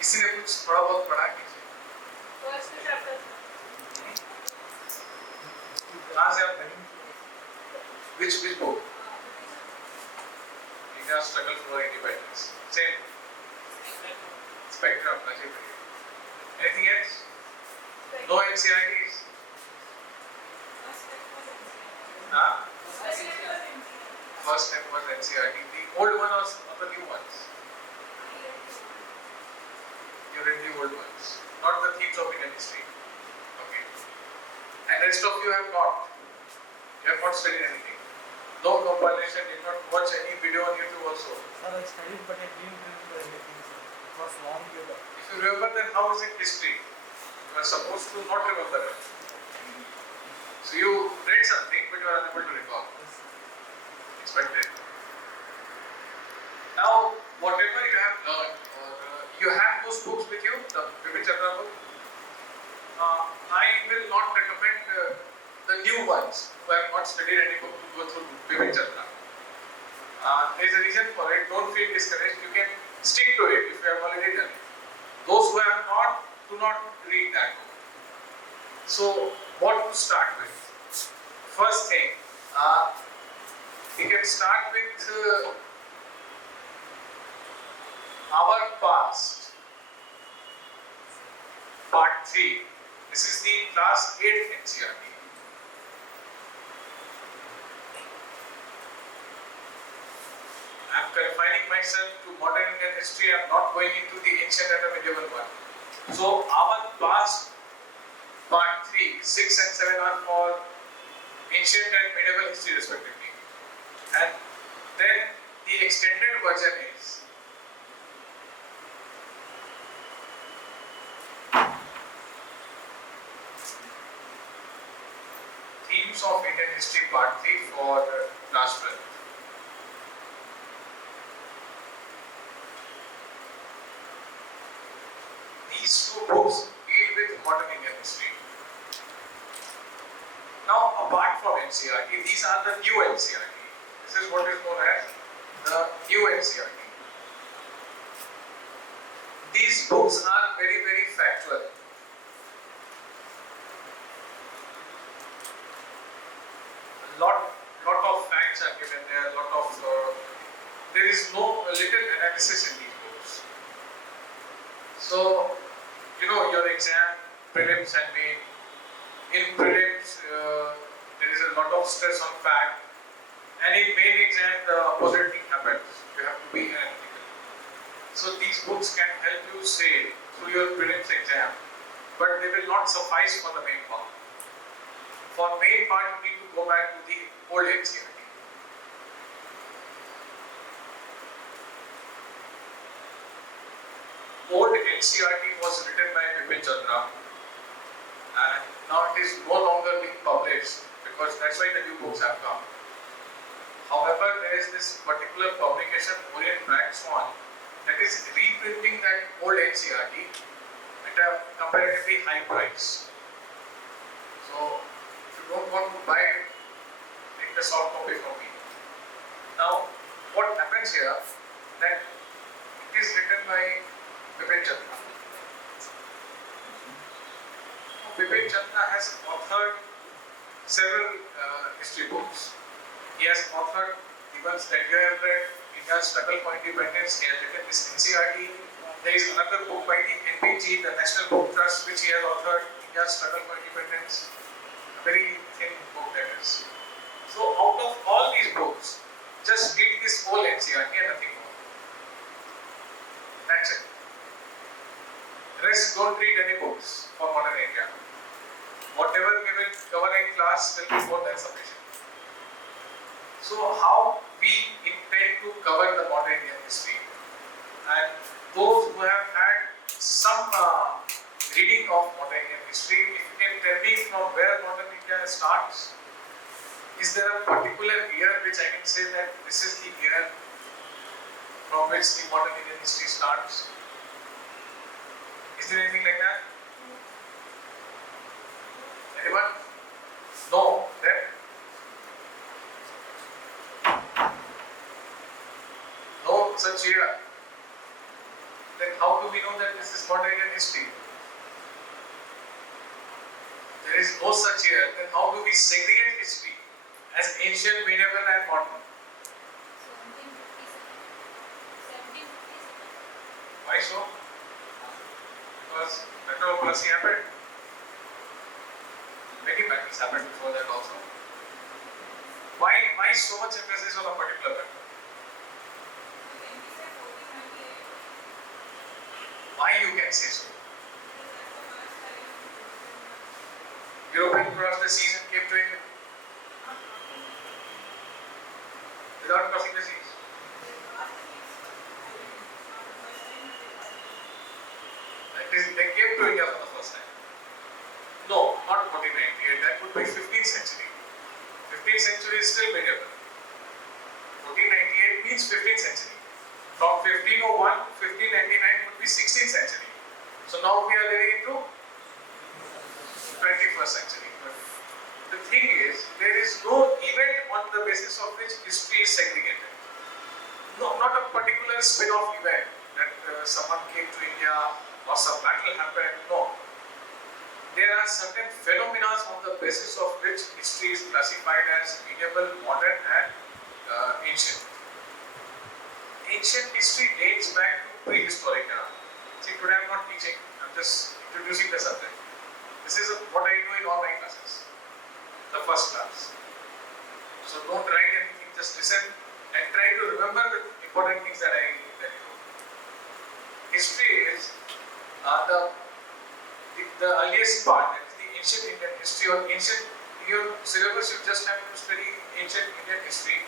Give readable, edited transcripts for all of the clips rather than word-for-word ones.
किसी ने कुछ थोड़ा बहुत पढ़ा कीजिए। कहाँ से आप which book? India's struggle for independence. Same. Spectrum. Anything else? No NCRTs? Huh? First step was NCRT. The old one or the new ones? You read the old ones, not the themes of Indian history. Okay. And rest of you have not. You have not studied anything. No compilation, did not watch any video on YouTube also. Sir, I studied but I didn't remember anything, sir. It was long ago. If you remember, then how is it history? You are supposed to not remember it. So you read something but you are unable to recall. Expected. Now, whatever you have learned, you have those books with you, the Bipin Chandra book. I will not recommend the new ones who have not studied any book to go through Bipin Chandra. There is a reason for it. Don't feel discouraged. You can stick to it if you have already done it. Those who have not, do not read that book. So, what to start with? First thing, you can start with our past, part 3. This is the class 8 NCRT. I am confining myself to modern Indian history. I am not going into the ancient and the medieval one. So, our past, part 3, 6 and 7 are for ancient and medieval history respectively. And then the extended version is Themes of Indian History Part 3 for class 12. These two books deal with modern Indian history. Now, apart from NCRT, these are the new NCRT. This is what is known as the new NCRT. These books are very, very factual. Lot of facts are given there. There is no little analysis in these books. So, your exam, prelims and main. In prelims, there is a lot of stress on fact, and in main exam, the opposite thing happens. You have to be analytical. So these books can help you sail through your prelims exam, but they will not suffice for the main part. For main part, you need to go back to the old NCRT. Old NCRT was written by Bipin Chandra, and now it is no longer being published because that's why the new books have come. However, there is this particular publication, Orient Black Swan, that is reprinting that old NCRT at a comparatively high price. So, if you don't want to buy it, take the soft copy from me. Now, what happens here, that it is written by Bipin Chandra. Bipin Chandra has authored several history books. He has authored the ones that you have read, India's Struggle for Independence. He has written this NCRT. There is another book by the NBG, the National Book Trust, which he has authored, India's Struggle for Independence. A very thin book that is. So out of all these books, just read this whole NCRT and nothing more. That's it. Rest, don't read any books for modern India. Whatever we will cover in class will be more than sufficient. So how we intend to cover the modern Indian history, and those who have had some reading of modern Indian history, if you can tell me from where modern India starts, is there a particular year which I can say that this is the year from which the modern Indian history starts? Is there anything like that? Anyone? No? Then? No such year. Then how do we know that this is modern Indian history? There is no such here. Then how do we segregate history as ancient, medieval, and modern? 1757. Why so? Because metropolis happened. Many battles happened before that also. Why so much emphasis on a particular battle? Why you can say so? European crossed the seas and came to India without crossing the seas. That is, they came to India for the first time. No, not 1498. That would be 15th century. 15th century is still medieval. 1498 means 15th century. From 1501 to 1599 would be 16th century. So now we are living into 21st century. But the thing is, there is no event on the basis of which history is segregated. No, not a particular spin-off event that someone came to India or some battle happened. No. There are certain phenomena on the basis of which history is classified as medieval, modern, and ancient. Ancient history dates back to prehistoric era. See, today I'm not teaching, I'm just introducing the subject. This is what I do in all my classes, the first class. So don't write anything, just listen and try to remember the important things that I tell you. History is the earliest part, that is the ancient Indian history or ancient. Your syllabus, you just have to study ancient Indian history,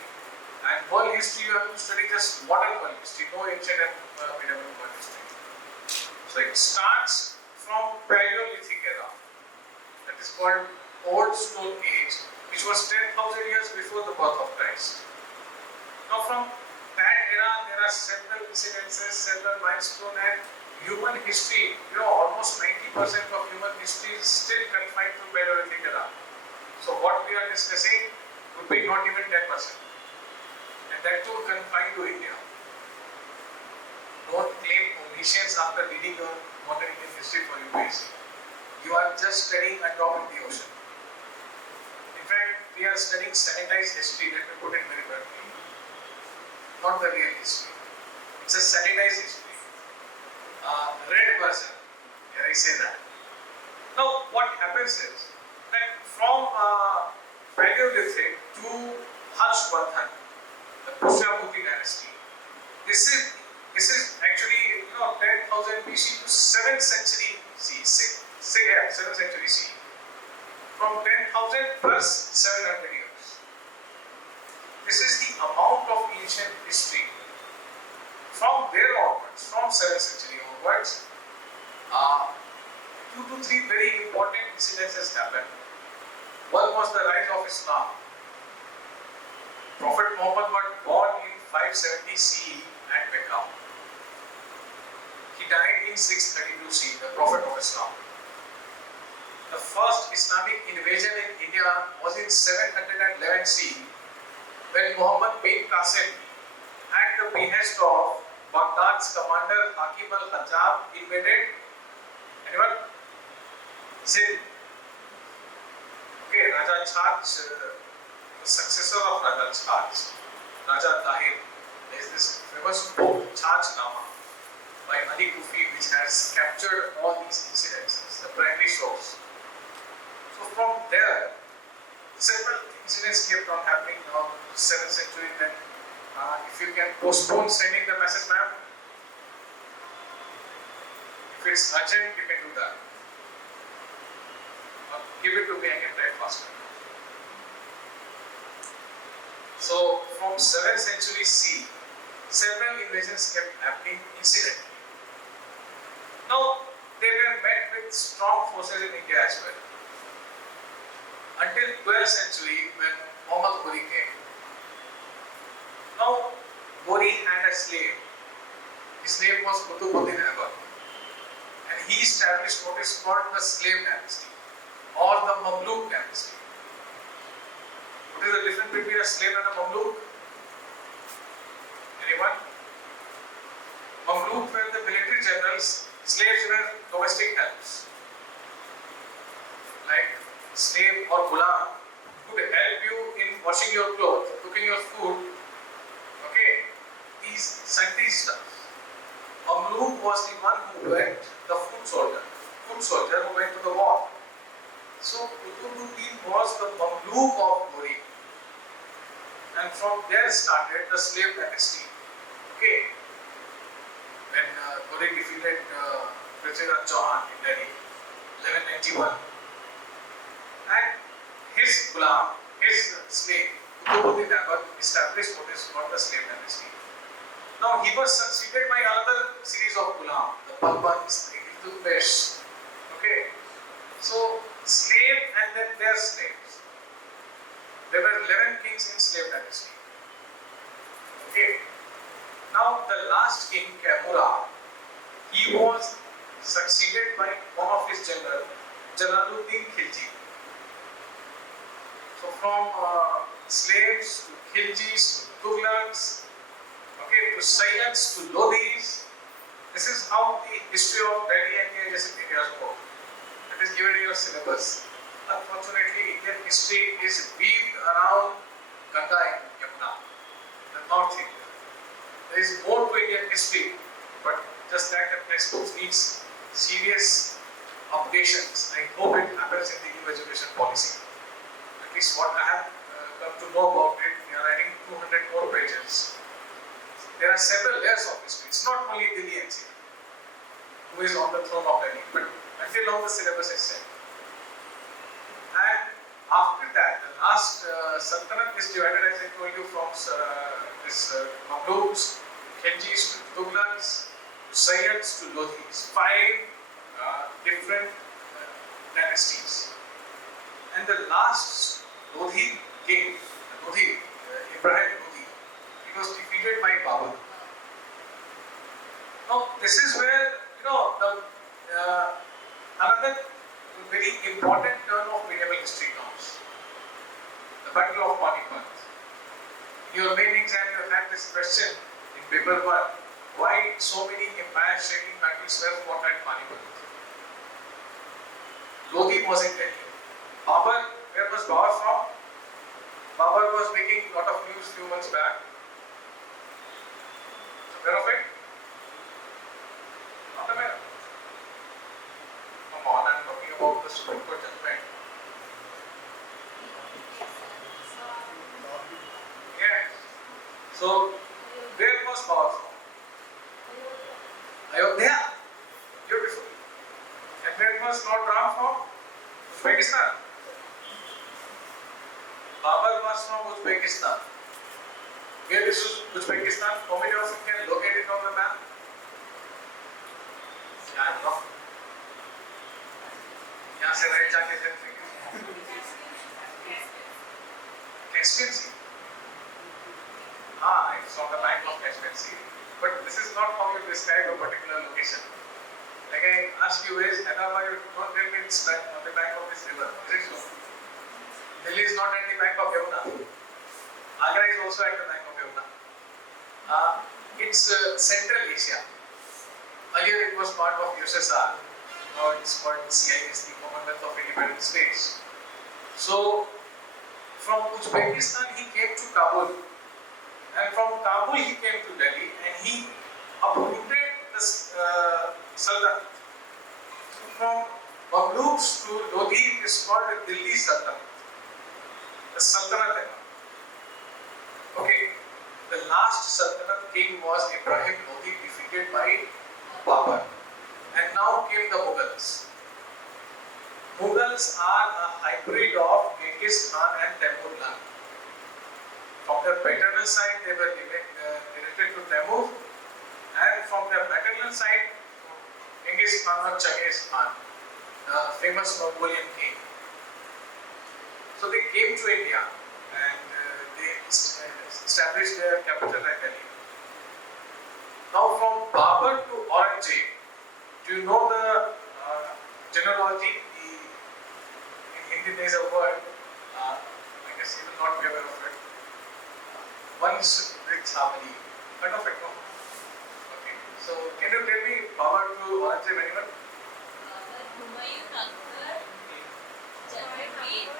and world history you have to study just modern world history, no ancient and medieval world history. So it starts from Paleolithic era, that is called Old Stone Age, which was 10,000 years before the birth of Christ. Now from that era, there are several incidences, several milestones, and human history, almost 90% of human history is still confined to Paleolithic era. So what we are discussing would be not even 10%. And that too confined to India. Don't claim omniscience after reading your modern Indian history for UPSC. You are just studying a drop in the ocean. In fact, we are studying sanitized history, let me put it very bluntly. Not the real history. It's a sanitized history. Red version, here I say that. Now, what happens is that from Paleolithic to Harshvardhan, the Pushyamukhi dynasty, this is actually 10,000 BC to 7th century CE, 7th century CE. From 10,000 plus 700 years. This is the amount of ancient history. From there onwards, from 7th century onwards, 2 to 3 very important incidences happened. One was the rise of Islam. Prophet Muhammad was born in 570 CE at Mecca. He died in 632 CE, the Prophet of Islam. The first Islamic invasion in India was in 711 CE when Muhammad bin Qasim, at the behest of Baghdad's commander Hakim al-Hajjab, invaded anyone? Sindh. Okay, Raja Chaj, the successor of Raja Chaj, Raja Tahir. There is this famous book, Chaj-Nama, by Ali Kufi, which has captured all these incidences, the primary source. So from there, several incidents kept on happening around the 7th century. Then, if you can postpone sending the message, ma'am. If it's urgent, you can do that. Give it to me, I can type faster. So, from 7th century CE, several invasions kept happening incidentally. Now, they were met with strong forces in India as well. Until 12th century, when Muhammad Ghori came. Now, Ghori had a slave. His name was Qutbuddin Aibak. And he established what is called the slave dynasty or the Mamluk dynasty. What is the difference between a slave and a Mamluk? Anyone? Mamluk were the military generals, slaves were domestic helps. Like slave or ghulam could help you in washing your clothes, cooking your food. Okay, these sundry stuff. Mamluk was the one who went, the foot soldier who went to the war. So Qutbuddin was the Mamluk of Ghori, and from there started the slave dynasty. Okay, when Ghori defeated Prithviraj Chauhan in Delhi, 1191, and his ghulam, his slave, Qutbuddin Aibak, established what is called the slave dynasty. Now he was succeeded by another series of ghulam, the Balbans, the Iltutmish. Okay, so slave and then their slaves. There were 11 kings in slave dynasty. Okay. Now the last king, Kaimura, he was succeeded by one of his general, Jalaluddin Khilji. So from slaves to Khiljis to Tughlaqs, okay, to Sayyids to Lodhis. This is how the history of Delhi and the adjacent areas go. It is given in your syllabus. Unfortunately, Indian history is weaved around Ganga and Yamuna, the North India. There is more to Indian history, but just that the textbook needs serious updations. I hope it happens in the new education policy. At least what I have come to know about it, we are writing 200 more pages. There are several layers of history. It's not only Delhi NCR who is on the throne of Delhi, but until now the syllabus is set. And after that, the last Sultanate is divided, as I told you, from this Mamluks, Khiljis to Tughlaqs, to Sayyids to Lodhis. 5 different dynasties. And the last Lodhi king, Ibrahim Lodhi, he was defeated by Babur. Now, this is where, another very important turn of medieval history comes. The Battle of Panipat. In your main exam, you have had this question in paper 1. Why so many empire-shaking battles were fought at Panipat? Lodhi was in Delhi. Babur, where was Babur from? Babur was making a lot of news few months back. Aware of it? Not aware. Come on, I'm talking about the Supreme Court judgment. Yes. So, where was Babur from? Ayodhya. Beautiful. And where was Lord Ram from? Uzbekistan. Babur was from Uzbekistan. Where is Uzbekistan? How many of you can locate it on the map? Yeah, no. यहाँ से right जाके Caspian Sea. It's on the bank of Caspian Sea. But this is not how you describe a particular location. Like I asked you, is Hyderabad, don't tell me it's on the bank of this river. Is it so? Delhi is not at the bank of Yamuna. Agra is also at the bank of Yamuna. It's Central Asia. Earlier it was part of USSR. Now it's called CIS, the Commonwealth of Independent States. So, from Uzbekistan he came to Kabul. And from Kabul he came to Delhi and he uprooted the Sultanate. So from Mamluks to Lodhi it is called the Delhi Sultanate. The Sultanate. Okay. The last Sultanate king was Ibrahim Lodhi, defeated by Babur. And now came the Mughals. Mughals are a hybrid of Genghis Khan and Temur Lan. From their paternal side, they were related to Temur, and from their maternal side, Genghis Khan or Genghis Khan, the famous Mongolian king. So they came to India and they established their capital at Delhi. Now from Babur to Aurangzeb, do you know the genealogy? In Hindi there is a word, I guess you will not be aware of it. Vansh Vrikshavali. Heard of it, no? Okay. So can you tell me Babur to Aurangzeb, anyone? Humayun, Akbar, Jahangir,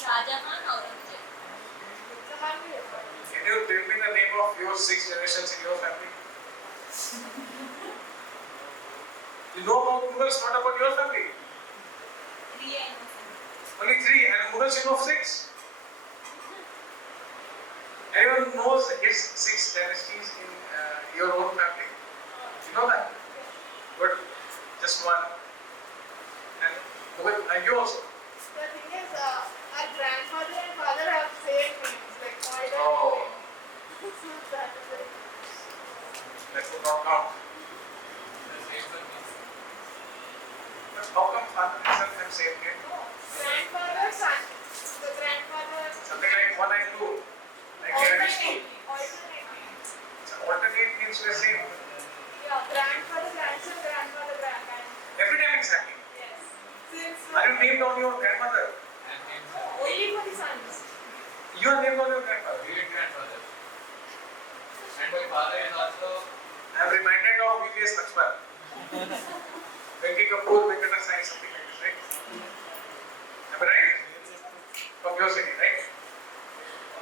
Shahjahan, Aurangzeb. Can you tell me the name of your 6 generations in your family? You know about Mughals, not about your family. 3 I know. Only 3, and Mughals you know 6. Anyone knows his 6 dynasties in your own family? You know that? But just one. And Mughal, and you also. The thing is, our grandfather and father have same names, like Noida. Oh, So that is it. that would not count. But how come father and son have same name? Grandfather, son. The grandfather. Something like 1 and 2. Like dynasty. Alternate names. So alternate means we are same. Yeah, grandfather, grandson, grandfather, grandparent. Every time it's happening. Yes. Since Are you named on your grandmother? only for the sons. You are named on your grandmother. Great-grandfather. And my father is also I am reminded of VVS Lakshman. Venki Kapoor, Venkata Sai, something like this, right? Am I right? From your city, right?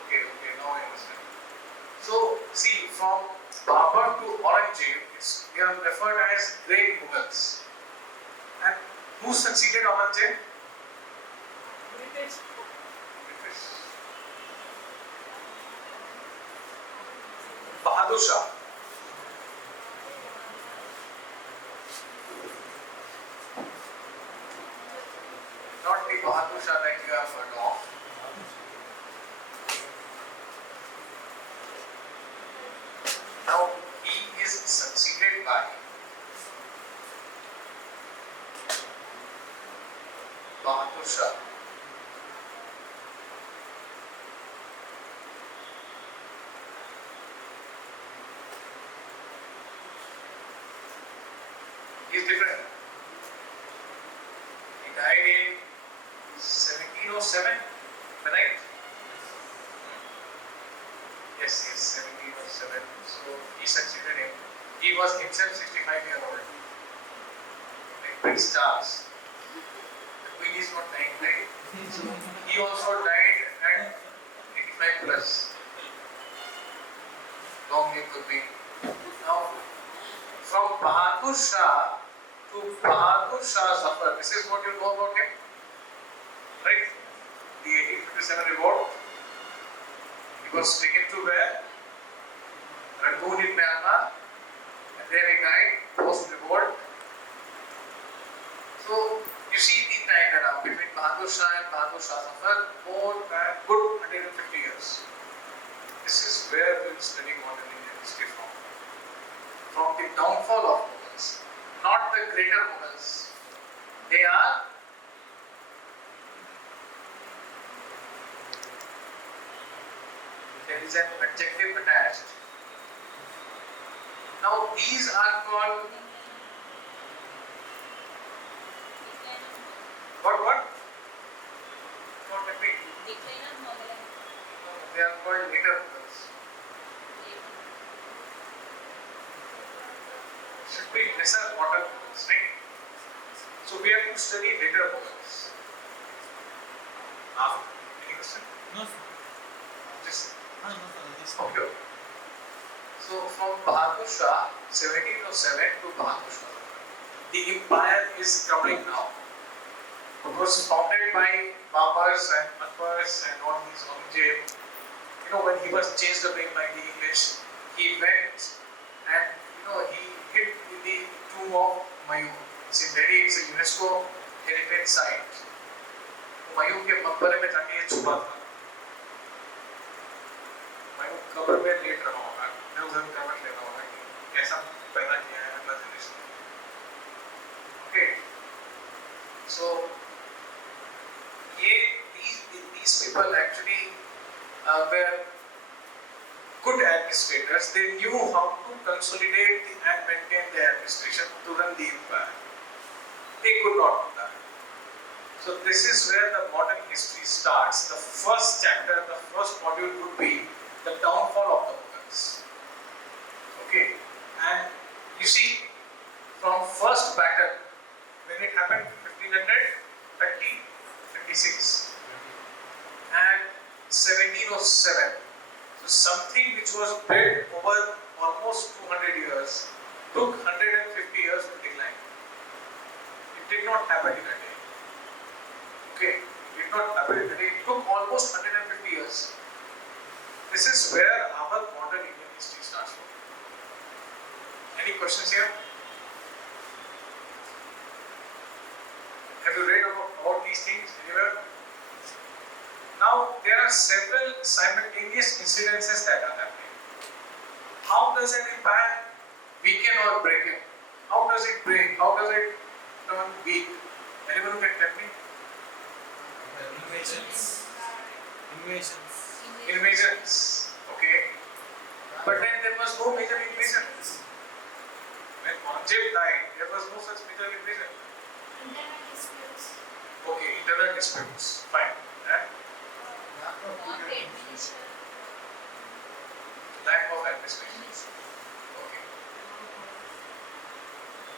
Okay, now I understand. So, see, from Babur to Aurangzeb, we are referred as great Mughals. And who succeeded Aurangzeb? British. British. Bahadur Shah. Not the Bahadur Shah that you have heard of. Now he is succeeded by Bahadur Shah. He is different. He died in 1707, am I right? Yes, 1707. So he succeeded him. He was himself 65 years old. Like Prince Charles. The Queen is not dying, right? So he also died at 85 plus. Long live the Queen. Now, from Bahadur Shah to Bahadur Shah Zafar, this is what you know about him, right? The 1857 revolt. He was taken to where? Rangoon in Myanmar, and there he died post revolt. So you see the time around between Bahadur Shah and Bahadur Shah Zafar, more than good 150 years. This is where we will study modern Indian history from. From the downfall of Mughals, not the greater Mughals. They are there is an adjective attached. Now these are called what? What let me? Decline of Mughal. They are called later Mughals. Should be lesser modern Mughals, right? So we have to study later Mughals. Any question? No, sir. Just No, sir. This okay. So from Bahadur Shah, 1707 to Bahadur Shah, the empire is coming now. It was founded by Baburs and Akbars and all these Aurangzeb. You know, when he was chased away by the English, he went and he hid in the tomb of Mayur. It's in Delhi. It's a UNESCO heritage site. मयूर के मकबरे में जाके ये छुपा था। मयूर कब्र में late रहा होगा, मैं उधर कमेंट ले रहा होगा कि कैसा पैदा किया है अगला generation. Okay, so these people actually were good administrators. They knew how to consolidate and maintain the administration to run the empire. They could not do that. So this is where the modern history starts. The first chapter, the first module would be the downfall of the Mughals. Okay, You see, from first battle, when it happened 1536 and 1707. So something which was built over almost 200 years took 150 years to decline. It did not happen in a day. Okay, it did not happen in a day. It took almost 150 years. This is where our modern Indian history starts from. Any questions here? Have you read about these things anywhere? Now, there are several simultaneous incidences that are happening. How does an empire weaken or break it? How does it break? How does it turn weak? Anyone who can tell me? Invasions. Invasions. Okay. But then there was no major invasion. When Aurangzeb died, there was no such major invasion. Internal disputes. Okay, internal disputes. Fine. And Not administration. lack of administration. Okay.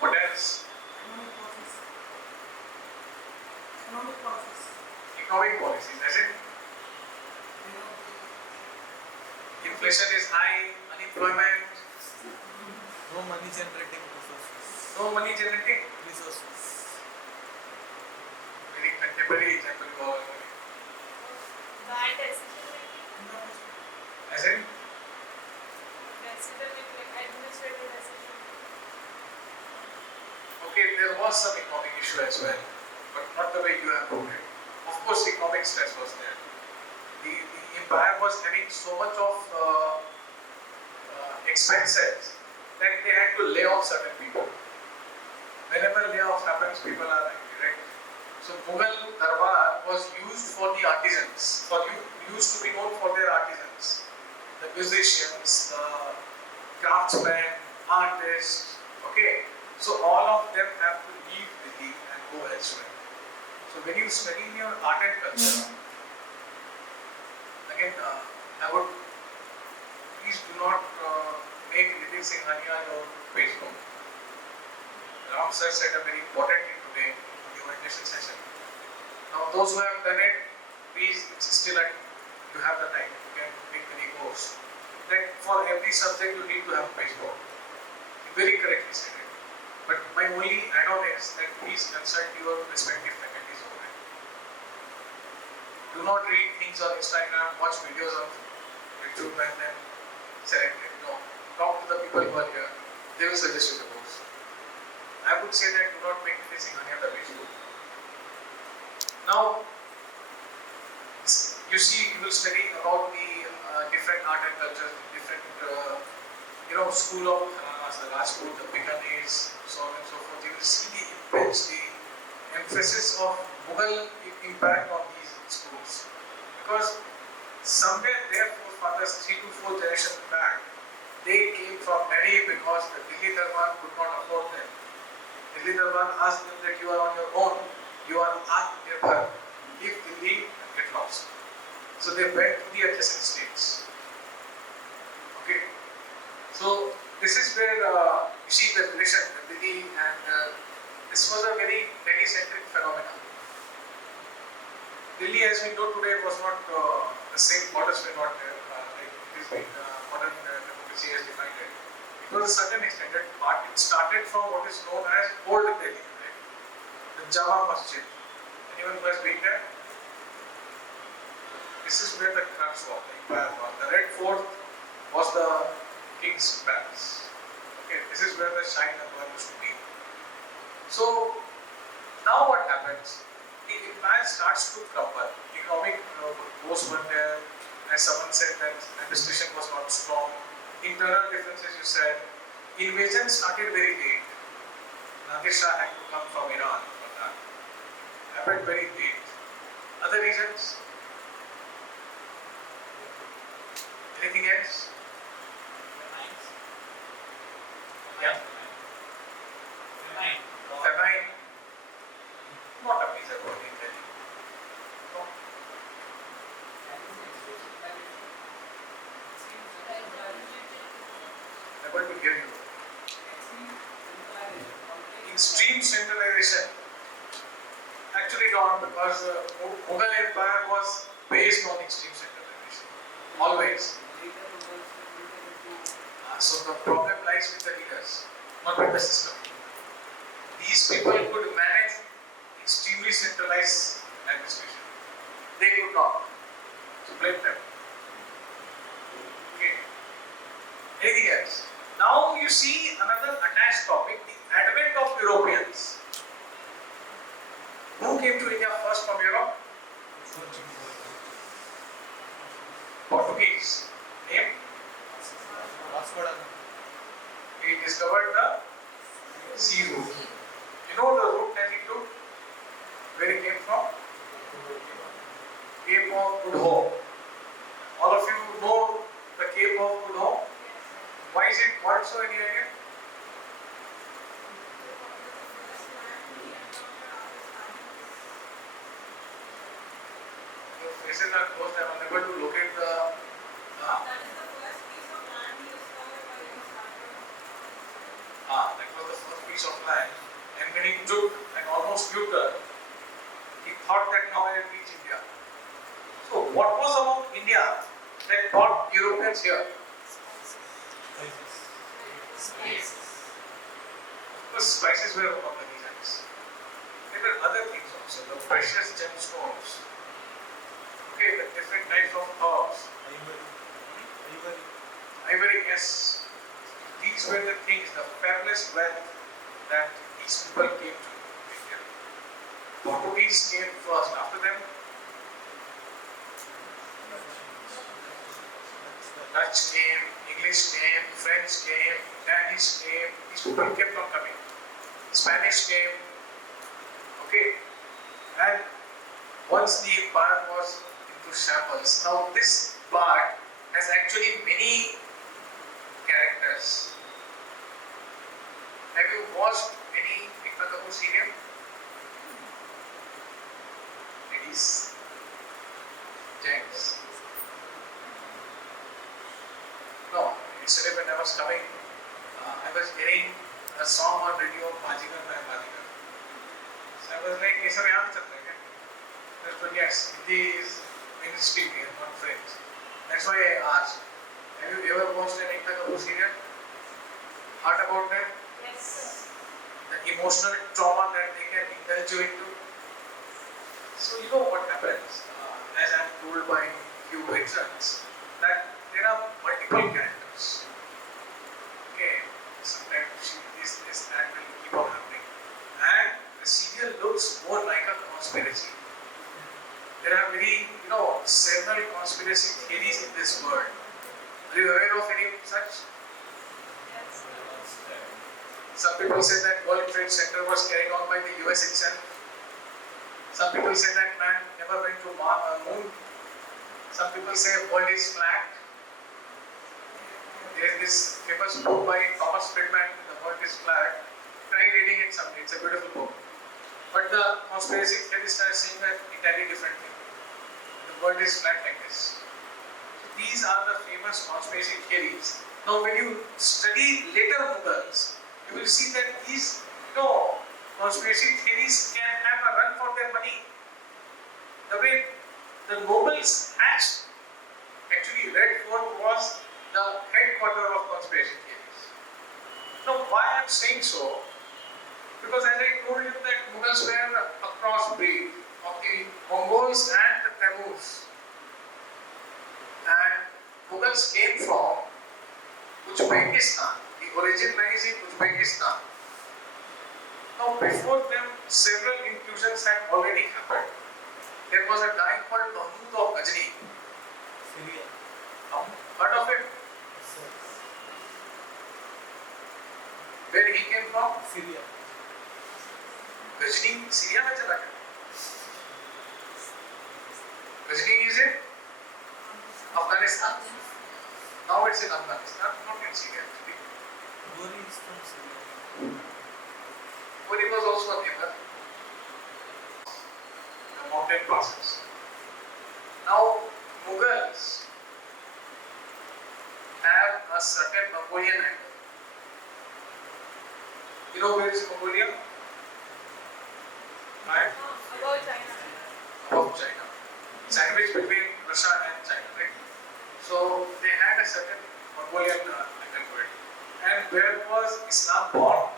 What else? Economic process. Economic policies. As in, inflation is high, unemployment, No money generating resources. no money generating. Very contemporary example you all know. Bad decision making. As in, Decision making, like administrative decision. okay, there was some economic issue as well, but not the way you have put it. Of course, economic stress was there. The empire was having so much of expenses that they had to lay off certain people. Whenever layoff happens, people are angry, right? So Mughal Darbar was used for the artisans, used to be known for their artisans, the musicians, the craftsmen, artists. Okay, so all of them have to leave Delhi and go elsewhere. So when you study in your art and culture, again, I would please do not make Nitin Singhania your Facebook. Ram sir said a very important thing today in the orientation session. Now, those who have done it, please, it's still at, you have the time, you can make many course. That for every subject you need to have a Facebook. You very correctly said it. But my only add-on is that please consult your respective faculties over it. Do not read things on Instagram, watch videos on YouTube and then select it. No. Talk to the people who are here. They will suggest you the course. I would say that do not make this in any other way. Now, you see, you will study about the different art and culture, different, school of the Rajput, the Bikanes, so on and so forth. You will see the impacts, the emphasis of Mughal impact on these schools. Because somewhere their forefathers, 3 to 4 generations back, they came from Delhi because the Delhi Darbar could not afford them. Delhi Darbar asked them that you are on your own, you are Atmanirbhar, leave Delhi and get lost. So they went to the adjacent states. Okay, so this is where you see the relation, the Delhi, and this was a very Delhi-centric phenomenon. Delhi, as we know today, was not the same borders were not there, like it is being modern democracy has defined it. It was a certain extended part. It started from what is known as Old Delhi, right? The Jama Masjid. Anyone who has been there? This is where the crux was, the empire was. The Red Fort was the king's palace. Okay, this is where the Shine Akbar used to be. So now what happens? The empire starts to crumble. Economic woes were there. As someone said, that administration was not strong. Internal differences, you said. Invasion started very late. Nadir Shah had to come from Iran for that. Happened very late. Other reasons? Anything else? Yeah. Famine. Not a major word in Delhi. No. I'm going to give you. extreme centralization actually not, because the Mughal Empire was based on extreme centralization. Always. So the problem lies with the leaders, not with the system. These people could manage extremely centralized administration. They could not. So blame them. Okay. Anything else? Now you see another attached topic, the advent of Europeans. Who came to India first from Europe? Portuguese. Name? He discovered the sea route. You know the route that he took? Where he came from? Cape of Good Hope. All of you know the Cape of Good Hope? Why is it called so, any idea? Your faces are closed, I am unable to locate the. That was the first piece of land. And when he took and almost U-turned, he thought that now I will reach India. So, what was about India that brought Europeans here? The spices were one of the reasons. There were other things also, the precious gemstones. Okay, the different types of herbs. Ivory, yes. These were the things, the fabulous wealth that these people came to India. Portuguese came first, after them Dutch came, English came, French came, Danish came, these people kept on coming. Spanish came, okay, and once the empire was into shambles, now this part has actually many characters. Have you watched any Ekta Kapoor serial? Ladies, gents. No, yesterday when I was coming, I was hearing a song on radio of Bajigar by Bajigar. So I was like, ये सब याद चलता है क्या? But yes, Hindi is mainstream here, not French. That's why I asked. Have you ever watched an Ekta Kapoor serial? Heard about them? Yes. The emotional trauma that they can indulge you into. So you know what happens, as I am told by few veterans, that there are multiple characters. Okay, sometimes this, that will keep on happening. And the serial looks more like a conspiracy. There are very, several conspiracy theories in this world. Are you aware of any such? Yes. Some people say that World Trade Center was carried on by the US itself. Some people say that man never went to moon. Some people say world is flat. There is this famous book by Thomas Friedman, The World is Flat. Try reading it someday, it's a beautiful book. But the conspiracy theorists are saying that entirely differently. The world is flat like this. So these are the famous conspiracy theories. Now when you study later Mughals, you will see that these conspiracy theories can have a run for their money. The way the nobles actually Red Fort was the headquarter of conspiracy theories. Now why I am saying so? Because as I told you that Mughals were a crossbreed of the Mongols and the Taimurs. And Mughals came from Uzbekistan. The origin lies in Uzbekistan. Now before them, several inclusions had already happened. There was a guy called Mahmud of Ghazni. Syria. Heard of him? Where he came from? Syria. Ghazni, Syria में चला गया. Ghazni is in Afghanistan. Now it's in Afghanistan, not in Syria actually. Gori is from Syria. But he was also a neighbor. The mountain passes. Now, Mughals have a certain Mongolian angle. You know where is Mongolia? Right? About China. Above China. Sandwich between Russia and China, right? So they had a certain Mongolian temple. And where was Islam born?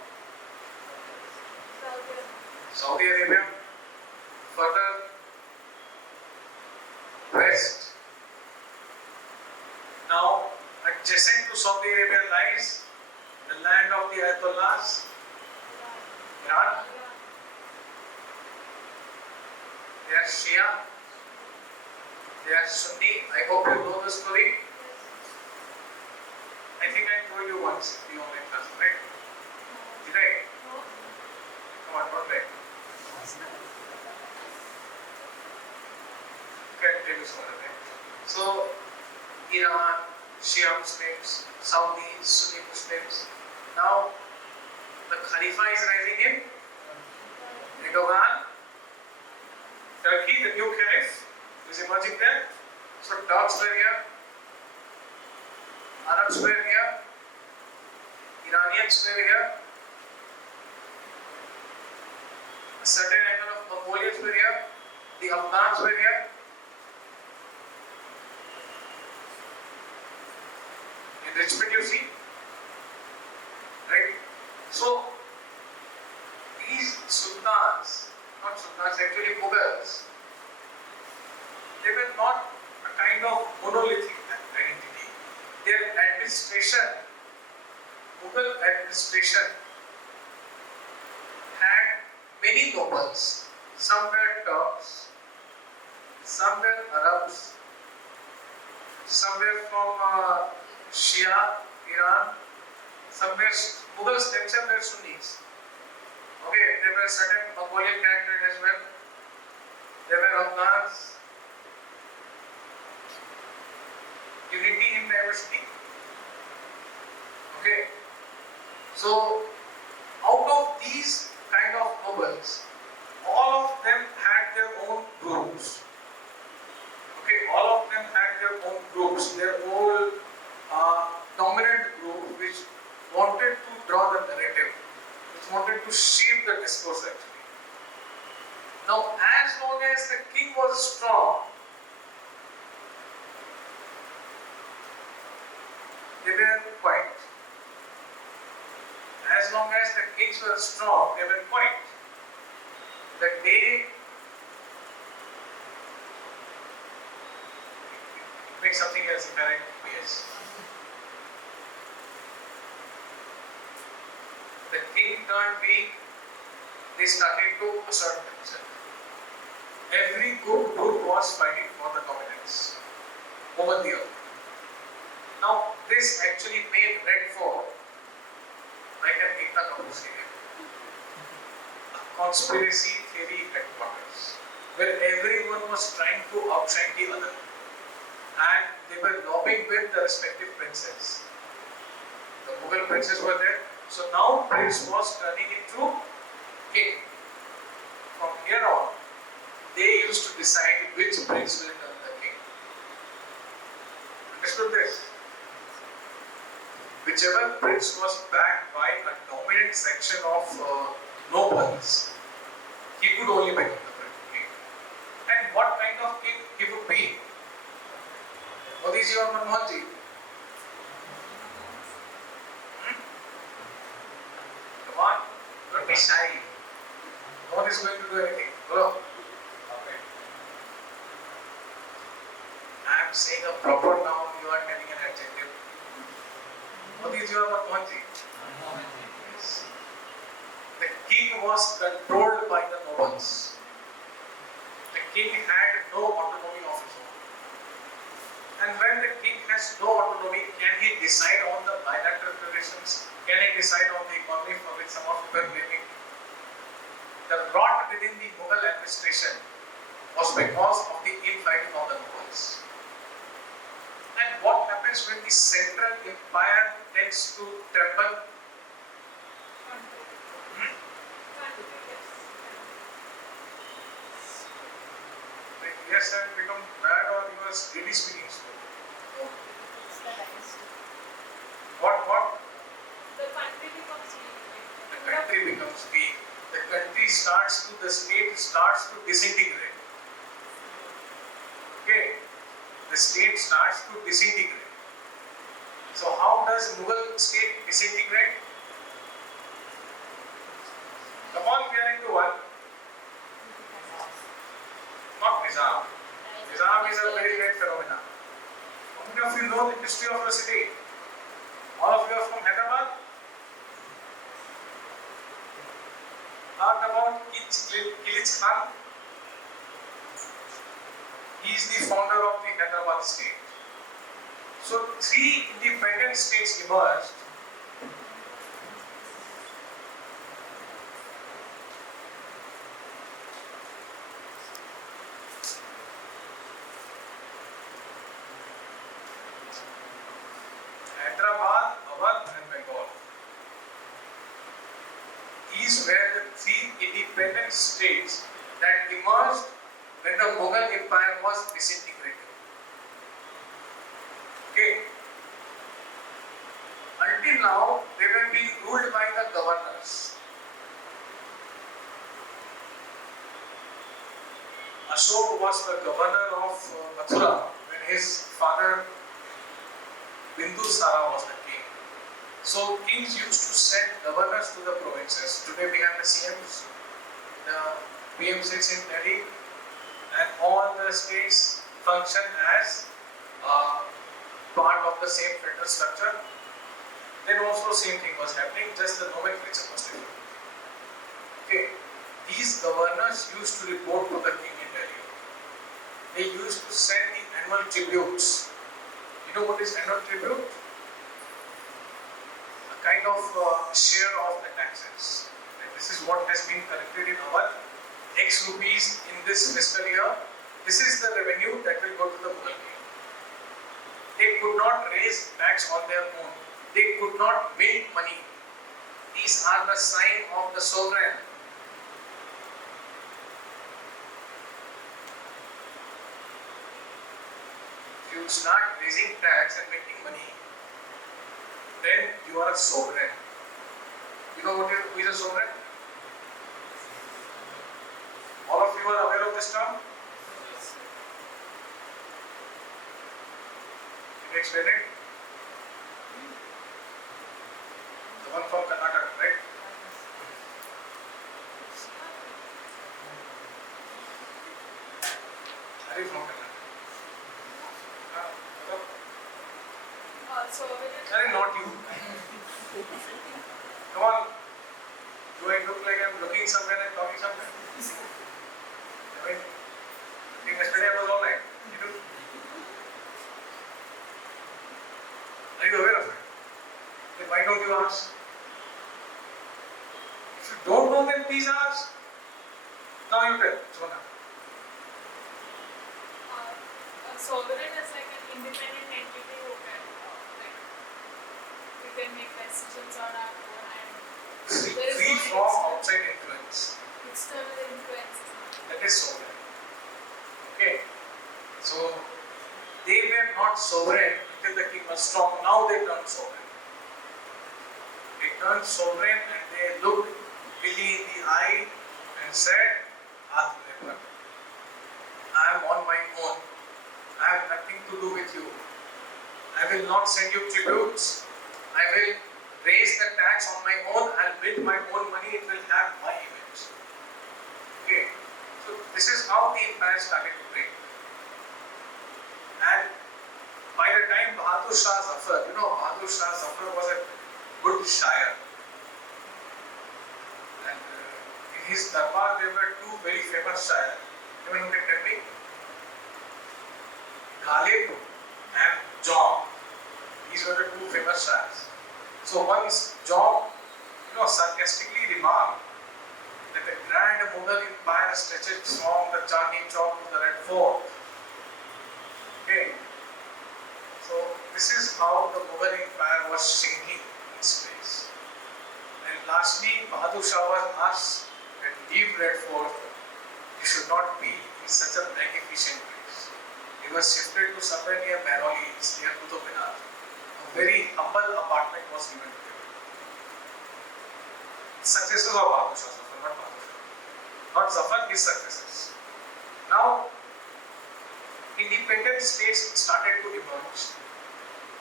Saudi Arabia. Further west. Now, adjacent to Saudi Arabia lies the land of the Ayatollahs, Iran. They are Shia. They are Sunni. I hope you know the story. I think I told you once in the online class, right? Did I? Come on, don't beg. Okay, I'll tell you some other thing. So, Iran, Shia Muslims, Saudi, Sunni Muslims. Now, the Khalifa is rising in Erdogan. Turkey, the new caliph, is emerging there. So Turks were here, Arabs were here, Iranians were here, a certain angle of Mongolians were here, the Afghans were here. Enrichment, you see, right? So these sultans, not sultans, actually Mughals, they were not a kind of monolithic identity. Their administration, Mughal administration, had many nobles. Some were Turks, some were Arabs, some were from Shia, Iran, some were Mughals themselves were Sunnis. Okay, there were certain Mongolian characters as well. There were Afghans. Unity in diversity. Okay. So, out of these kind of nobles, all of them had their own groups. Okay, all of them had their own groups, their own dominant group which wanted to draw the narrative, which wanted to shape the discourse actually. Now, as long as the king was strong, they were quiet. As long as the kings were strong, they were quiet. The day make something else correct, yes. The king turned weak, they started to assert themselves. Every good group was fighting for the dominance over the other. Now, this actually made Red Fort like an Ekta Kapoor serial, a conspiracy theory headquarters, where everyone was trying to outshine the other, and they were lobbying with the respective princes. The Mughal princes were there, so now prince was turning into king. From here on, they used to decide which prince will turn the king. Understood this? Whichever prince was backed by a dominant section of nobles, he could only become the king. And what kind of king he would be? Modi ji or Manmohan ji? Come on, don't be shy. No one is going to do anything. Go. Okay. I am saying a proper noun, you are telling an adjective. Modi ji or Manmohan ji? Yes. The king was controlled by the nobles. The king had no autonomy of his own. And when the king has no autonomy, can he decide on the bilateral relations? Can he decide on the economy for which some of you were blaming? The rot within the Mughal administration was because of the infighting of the nobles. And what happens when the central empire tends to tremble? The yes had become bad, or he was really speaking slow. It's the dynasty. What? The country becomes weak. The country country becomes weak, the state starts to disintegrate. Okay, the state starts to disintegrate. So how does Mughal state disintegrate? Come on, we are into one. Not Nizam. Nizam is a very great phenomenon. How many of you know the history of the city? All of you are from Hyderabad? Heard about Kilij Khan? He is the founder of the Hyderabad state. So 3 independent states emerged. Hyderabad, Awadh and Bengal. These were the 3 independent states that emerged when the Mughal Empire was disintegrated. Okay. Until now, they were being ruled by the governors. Ashok was the governor of Mathura when his father Bindusara was the king. So kings used to send governors to the provinces. Today we have the CMs, the PM sits in Delhi, and all the states function as part of the same federal structure. Then also same thing was happening, just the nomenclature was different. Okay, these governors used to report to the king in Delhi. They used to send the annual tributes. You know what is annual tribute? A kind of share of the taxes. And this is what has been collected in our X rupees in this fiscal year. This is the revenue that will go to the Mughal king. They could not raise tax on their own. They could not make money. These are the sign of the sovereign. If you start raising tax and making money, then you are a sovereign. You know who is a sovereign? All of you are aware of this term? Can you explain it? The one from Karnataka, right? Are you from Karnataka? Sorry, not you. Come on. Do I look like I'm looking somewhere and talking somewhere? I mean, I think yesterday I was all right. You do? Are you aware of it? Then why don't you ask? If you don't know, then please ask. Now you tell. Sona. Sovereign is like an independent entity who can, like, we can make decisions on our own and there is Free no from outside influence. external influence. That is sovereign. Okay. So they were not sovereign until the king was strong. Now they turned sovereign. They turned sovereign and they looked Billy in the eye and said, Atmanirbhar. I am on my own. I have nothing to do with you. I will not send you tributes. I will raise the tax on my own. I'll build my own money. It will have my image. Okay. So this is how the empire started to break. And by the time Bahadur Shah Zafar, you know, Bahadur Shah Zafar was a good shire. And in his darbar there were 2 very famous shires. Anyone who can tell me? Ghalib and Jom. These were the 2 famous shires. So once Jom, sarcastically remarked that the grand Mughal empire stretches from the Chandni Chowk to the Red Fort. Okay. So this is how the Mughal empire was sinking in space. And lastly, Bahadur Shah was asked that leave Red Fort, you should not be in such a magnificent place. He was shifted to somewhere near Mehrauli, near Qutub Minar. A very humble apartment was given to him. successors of Bahadur Shah Zafar, not Bahadur Shah. Not Zafar, his successors. Now, independent states started to emerge.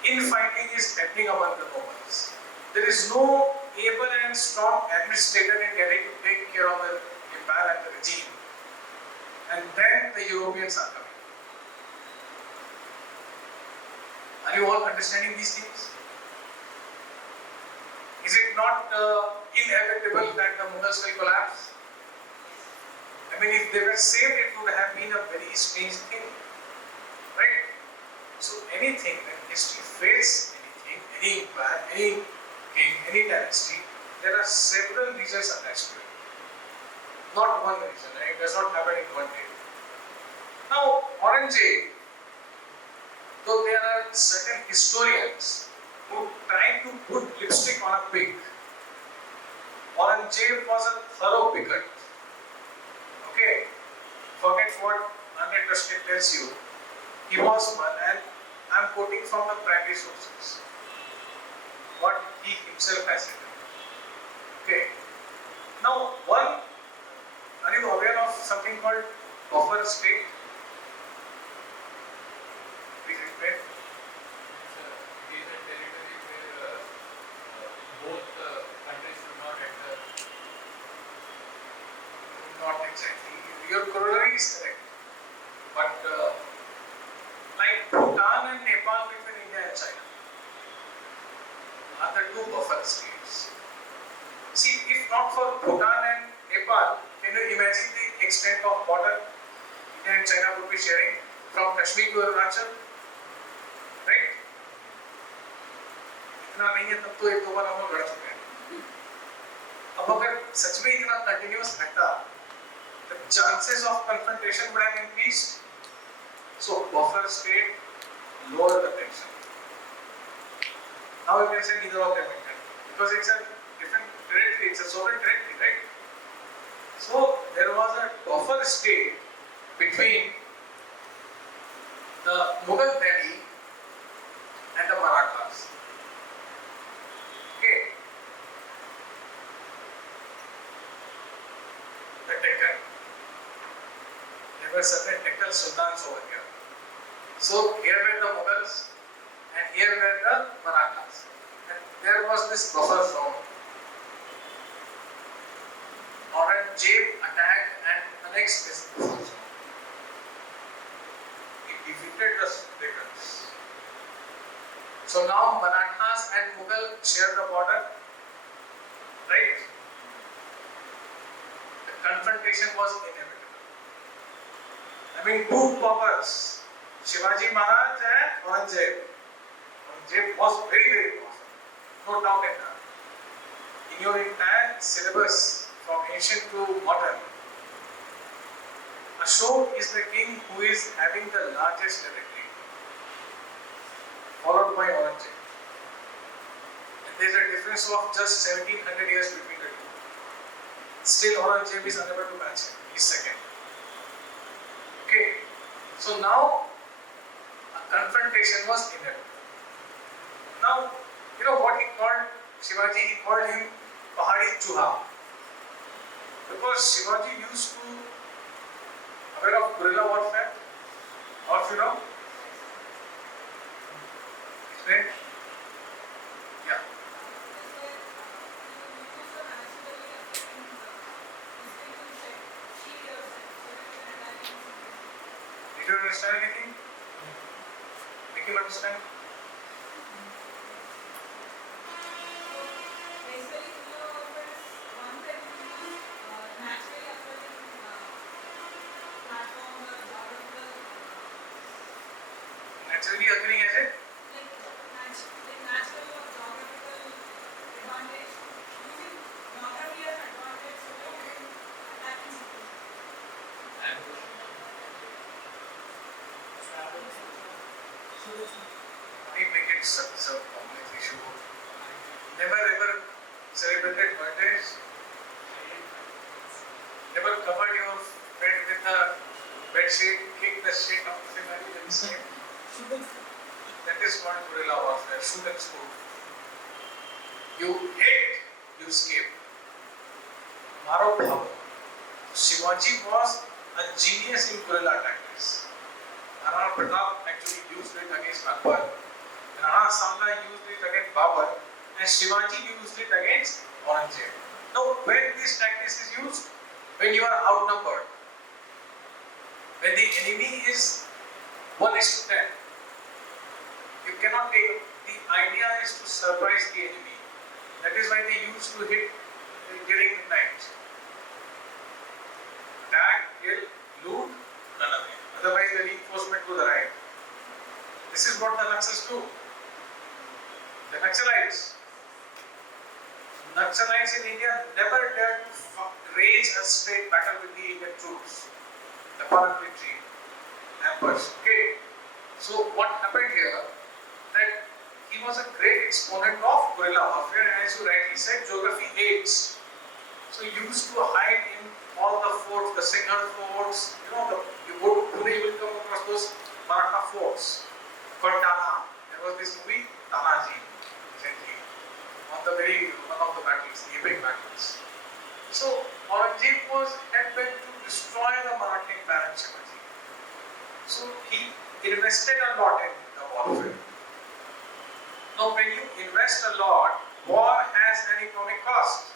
Infighting is happening among the Mughals. There is no able and strong administrator in Delhi to take care of the empire and the regime. And then the Europeans are coming. Are you all understanding these things? Is it not inevitable that the Mughals will collapse? I mean, if they were saved, it would have been a very strange thing. Right? So anything, when history fails anything, any empire, any king, any dynasty, there are several reasons attached to it. Not one reason, right? It does not happen in one day. Now, Aurangzeb, though there are certain historians who try to put lipstick on a pig, Aurangzeb was a thorough bigot. Okay? Forget what uninterested tells you. He was one, and I am quoting from the primary sources. What he himself has written. Okay. Now, one, are you aware of something called buffer state? Please explain. It is a territory where both countries should not enter. Not exactly. Your corollary is correct. But like Bhutan and Nepal between India and China are the two buffer states. See, if not for Bhutan and Nepal, can you imagine the extent of border India and China would be sharing from Kashmir to Arunachal? Right? इतना नहीं है तब तो एक दो बार हम लोग लड़ चुके हैं. अब अगर सच में इतना कंटिन्यूअस रहता, the chances of confrontation would have increased. So buffer state lower the tension. Now you can say neither of them enter because it's a different territory, it's a sovereign territory, right? So there was a buffer state between the Mughal Delhi and the Marathas. Okay. The Deccan. There were certain Deccan sultans over here. So here were the Mughals and here were the Marathas. And there was this buffer zone. Aurangzeb attacked and annexed this buffer zone. He defeated the Deccans. So now Marathas and Mughal share the border. Right? The confrontation was inevitable. I mean, two powers, Shivaji Maharaj and Aurangzeb. Aurangzeb was very, very powerful. No doubt in that. In your entire syllabus from ancient to modern, Ashok is the king who is having the largest territory, followed by Aurangzeb. And there is a difference of just 1700 years between the two. Still, Aurangzeb is unable to match him. He is second. Okay. So now, a confrontation was inevitable. Now, you know what he called Shivaji? He called him Pahadi Chuha. Because Shivaji used to aware of guerrilla warfare, or you know, explain. Yeah. Did you understand anything? Make him understand. Naturally occurring as it? And Why make it such a complex issue? Never ever celebrated birthdays? Never covered your bed with a bed sheet, kicked the shit out of him and sleep? That is called guerrilla warfare, shoot and scoop. You hate, you escape. Maro Bhava. Shivaji was a genius in guerrilla tactics. Rana Pratap actually used it against Akbar. Rana Sanga used it against Babur, and Shivaji used it against Aurangzeb. Now, when this tactics is used, when you are outnumbered, when the enemy is 1:10, you cannot take. The idea is to surprise the enemy. That is why they used to hit during the night. Attack, kill, loot, run away. Otherwise, the reinforcement to the right. This is what the Naxals do. The Naxalites in India never dared to rage a straight battle with the Indian troops. The paramilitary ambush. Okay. So what happened here? That he was a great exponent of guerrilla warfare, and as you rightly said, geography aids. So he used to hide in all the forts, the Singhal forts. You go to Pune, you will come across those Maratha forts. Called Tana. There was this movie Tanaji recently on one of the battles, the epic battles. So Aurangzeb was hell-bent to destroy the Maratha Empire and Shivaji. So he invested a lot in the warfare. Now, when you invest a lot, war has an economic cost,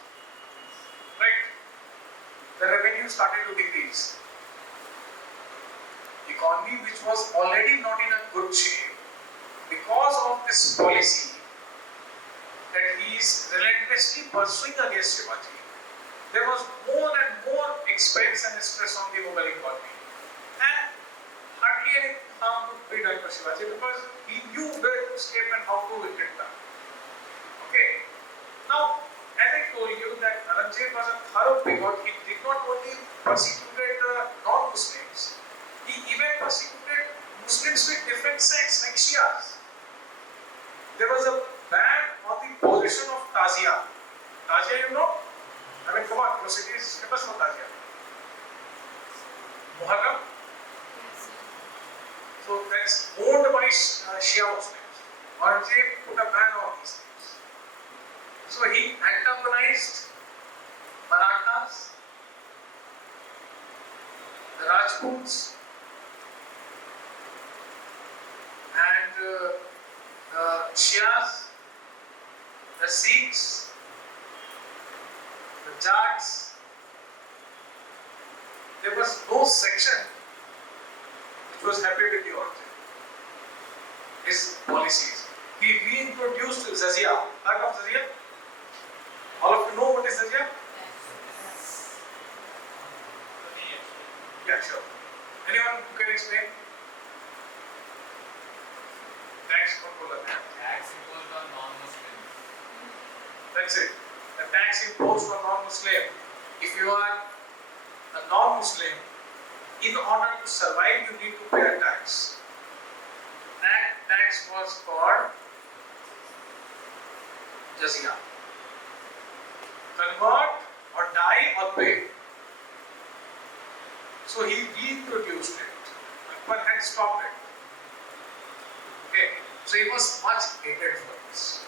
right? The revenue started to decrease. Economy, which was already not in a good shape, because of this policy that he is relentlessly pursuing against Shivaji, there was more and more expense and stress on the Mughal economy, and hardly any harm would be done to Shivaji because he knew where to escape and how to hit it down. Okay. Now, as I told you that Aurangzeb was a thorough bigot. He did not only persecuted the non-Muslims, he even persecuted Muslims with different sects like Shias. There was a ban on the possession of Tazia. Tazia, you know? I mean, come on, your city is famous for Tazia. Muharram. So that's owned by Shia Muslims. Aurangzeb put a ban on these things. So he antagonized Marathas, the Rajputs, and the Shias, the Sikhs, the Jats. There was no section which was happy with the Aurangzeb. His policies. He reintroduced Jizya. Heard of Jizya? All of you know what is Jizya? Yeah, sure. Anyone who can explain? Tax control. Tax imposed on non-Muslims. That's it. The tax imposed on non-Muslim. If you are a non-Muslim, in order to survive, you need to pay a tax. That tax was called Jizya. Convert or die or pay. So he reintroduced it. Akbar had stopped it. Okay. So he was much hated for this.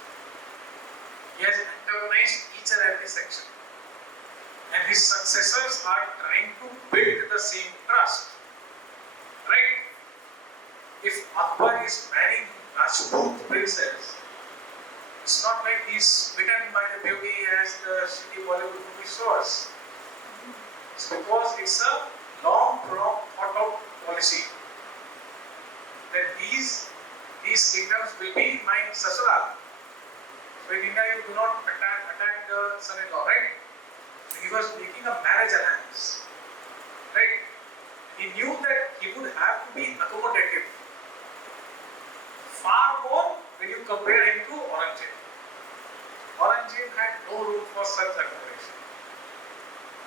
He has antagonized each and every section. And his successors are trying to build the same trust. Right? If Akbar is marrying Rajput princess, it's not like he's bitten by the beauty as the shitty Bollywood movie shows. It's because it's a long thought out policy that these kingdoms will be my sasural. So in India you do not attack the son-in-law, right? He was making a marriage alliance, right? He knew that he would have to be accommodative. Far more when you compare him to Aurangzeb. Aurangzeb had no room for such accommodation.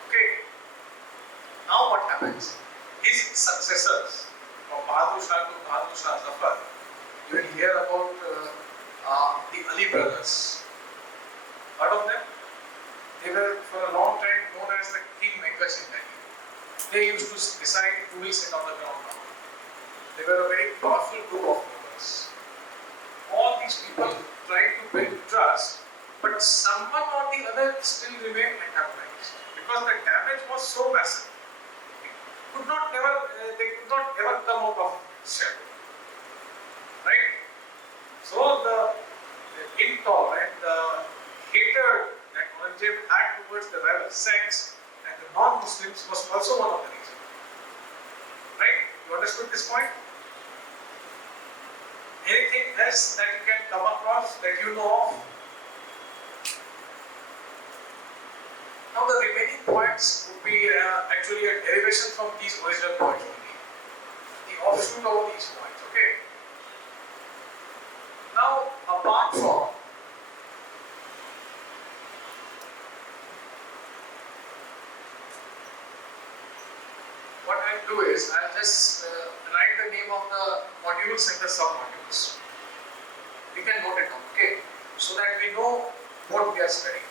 Okay. Now what happens? His successors, from Bahadur Shah to Bahadur Shah Zafar, you will hear about the Ali brothers. Heard of them? They were for a long time known as the kingmakers in Delhi. They used to decide who will sit on the ground now. They were a very powerful group of rulers. All these people tried to build trust but someone or the other still remained antagonized because the damage was so massive. They could not ever come out of shadow. Right? So the intolerant, the hatred that Aurangzeb had towards the rival sects and the non-Muslims was also one of the reasons. Right? You understood this point? Anything else that you can come across that you know of? Now the remaining points would be actually a derivation from these original points only. The offshoot of these points, okay? Now, apart from what I'll do is, I'll just write the name of the modules and the sub-modules. We can note it down, okay? So that we know what we are studying.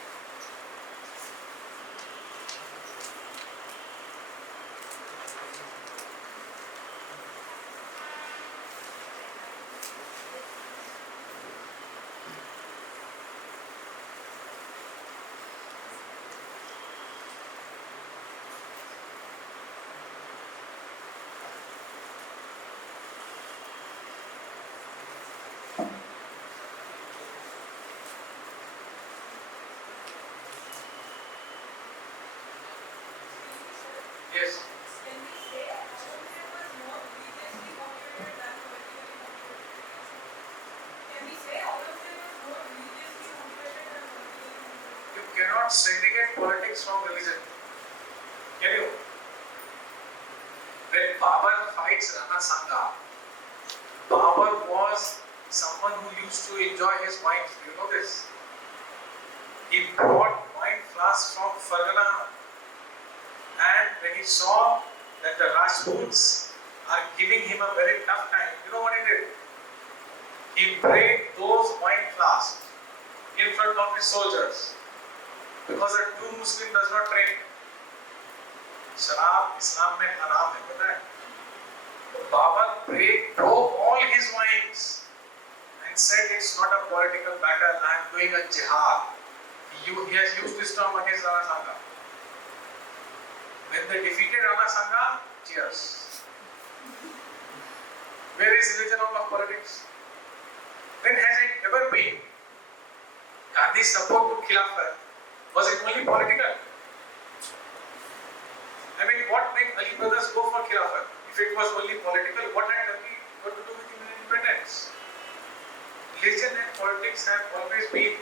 Yes. Can we say Aurangzeb was more religiously motivated than politically motivated? Can we say Aurangzeb was more religiously motivated than politically motivated? You cannot segregate politics from religion. Can you? When Babur fights Rana Sanga, Babur was someone who used to enjoy his wine. Do you know this? He brought wine flasks from Fargana, and when he saw that the Rajputs are giving him a very tough time, you know what he did? He break those wine flasks in front of his soldiers because a true Muslim does not drink. शराब इस्लाम में हराम है, पता है? तो Babar broke all his wines and said it's not a political battle, I am doing a jihad. He has used this term against Rana Sanga. When they defeated Rana Sanga, cheers. Where is religion out of politics? When has it ever been? Gandhi's support to Khilafat, was it only political? I mean, what made Ali brothers go for Khilafat? If it was only political, what had Gandhi got to do with Indian independence? Religion and politics have always been,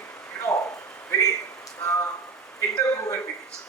very interwoven with each other.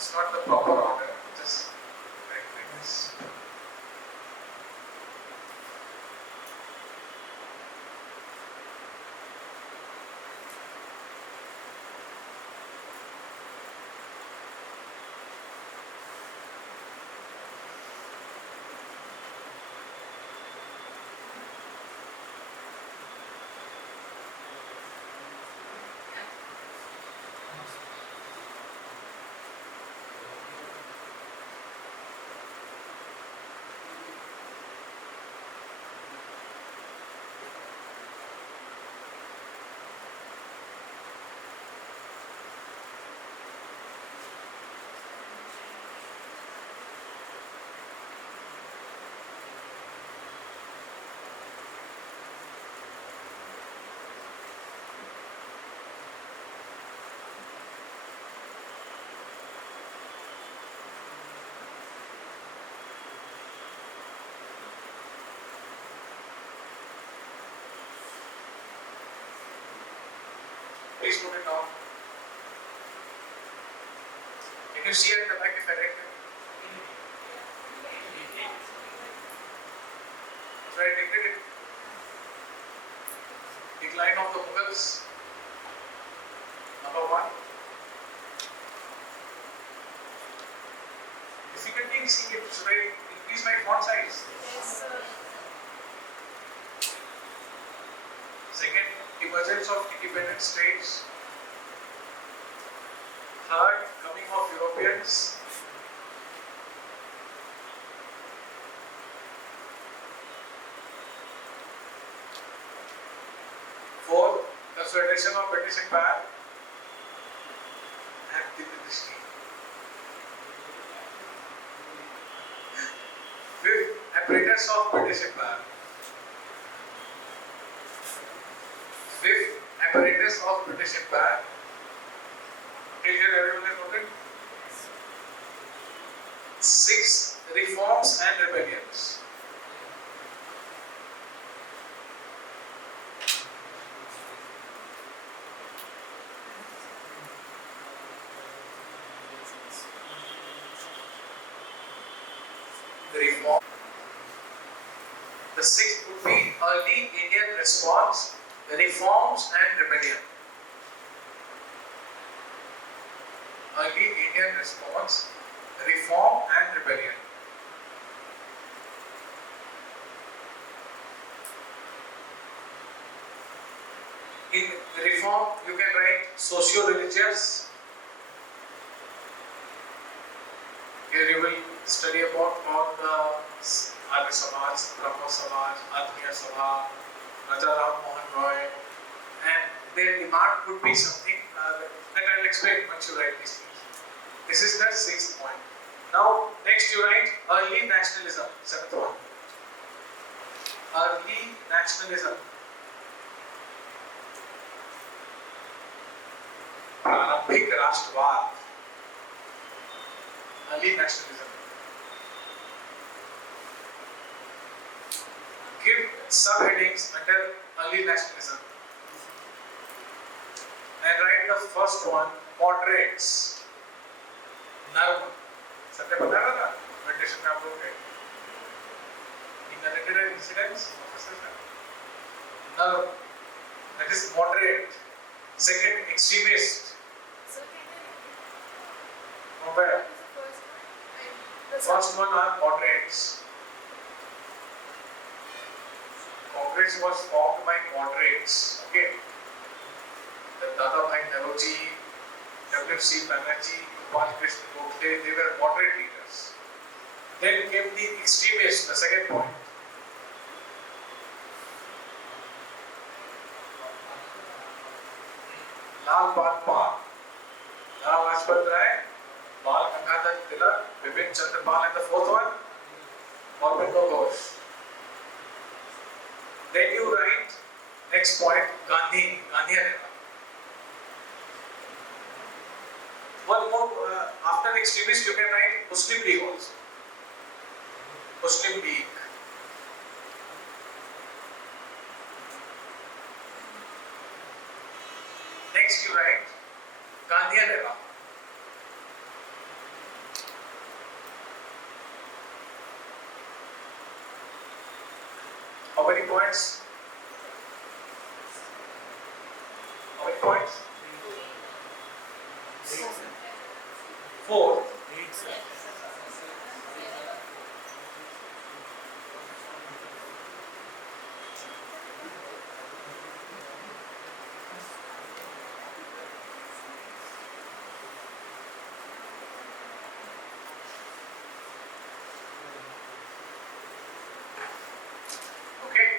It's not the proper order, just like this. Please put it down. you see at the back if I write it? So I dictated it. Decline of the Mughals. Number 1. Difficulty in seeing it. Should I increase my font size? Yes, sir. Second, emergence of independent states. Third, coming of Europeans. Fourth, consolidation of British Empire. And Dynasty. Fifth, apparatus of British Empire. Fifth, apparatus of British Empire. Till here everyone has noted? Sixth, reforms and rebellions. The reform. The sixth would be early Indian response, the reforms and rebellion. Early Indian response, reform and rebellion. In reform, you can write socio-religious. Here you will study about all the Arya Samaj, Brahmo Samaj, Atmiya Sabha, Raja Ram Mohan Roy, and their demand could be something that I'll explain once you write these things. This is the sixth point. Now, next you write early nationalism, seventh one. Early nationalism. प्रारंभिक राष्ट्रवाद. Early nationalism. Give subheadings under early nationalism. And write the first one, moderates. Narm. सबने बताया था meditation में आप लोग गए. In the literary incidents, Narm. That is moderate. Second, extremist. So can I From where? what is the first one? And the First one are moderates. Congress was formed by moderates. Okay. The Dadabhai Naroji, W.C. Banerjee, Gopal Krishna Gokhale, they were moderate leaders. Then came the extremists, the second point. Lal Balpal, Lala Lajpat Rai, Bal Gangadhar Tilak, Bipin Chandra Pal, and the fourth one, Aurobindo Ghosh. Then you write next point, Gandhi era. One more after extremist you can write Muslim League also. Muslim League. Next you write Gandhian era. How many points? How many points? 4. Okay.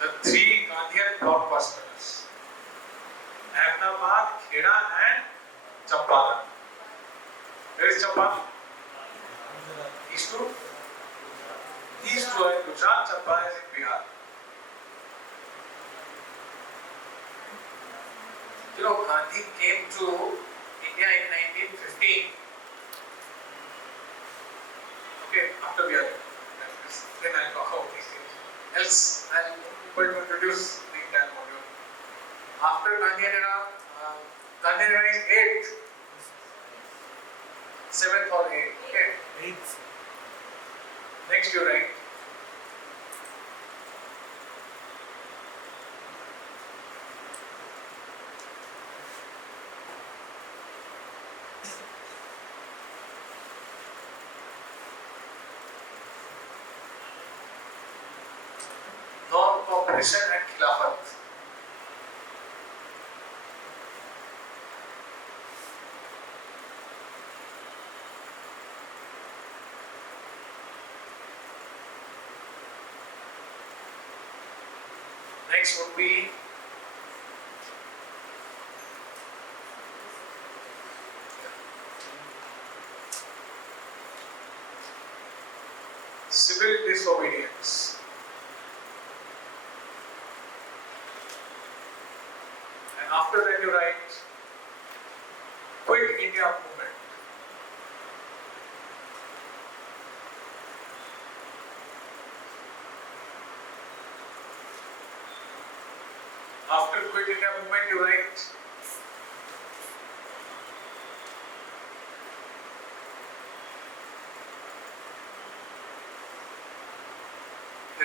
The three Gandhian blockbusters, Ahmedabad, Kheda and Champaran. Where is Champaran? These two? These two are in Gujarat, Champaran is in Bihar. You know, Gandhi came to India in 1915. Okay, after we are then I'll talk about these things. Else, I'll going to introduce the entire module. After Gandhian era, Gandhian era is 8th, 7th or 8th. Okay, Eighth. next you write. Non-cooperation and Khilafat. Next would be civil disobedience. And after that you write Quit India movement. After Quit India movement you write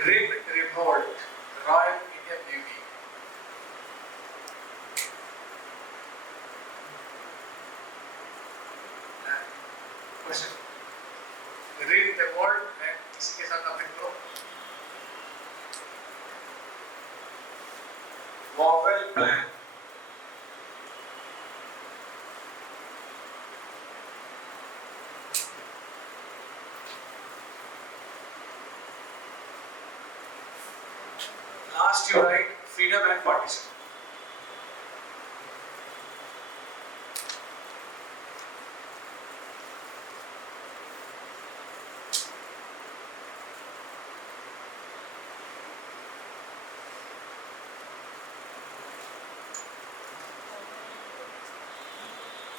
Red Revolt, Royal Indian Navy. Question. Red Revolt and इसी के साथ आप लिख लो Wavell Plan. Last you write freedom and partition.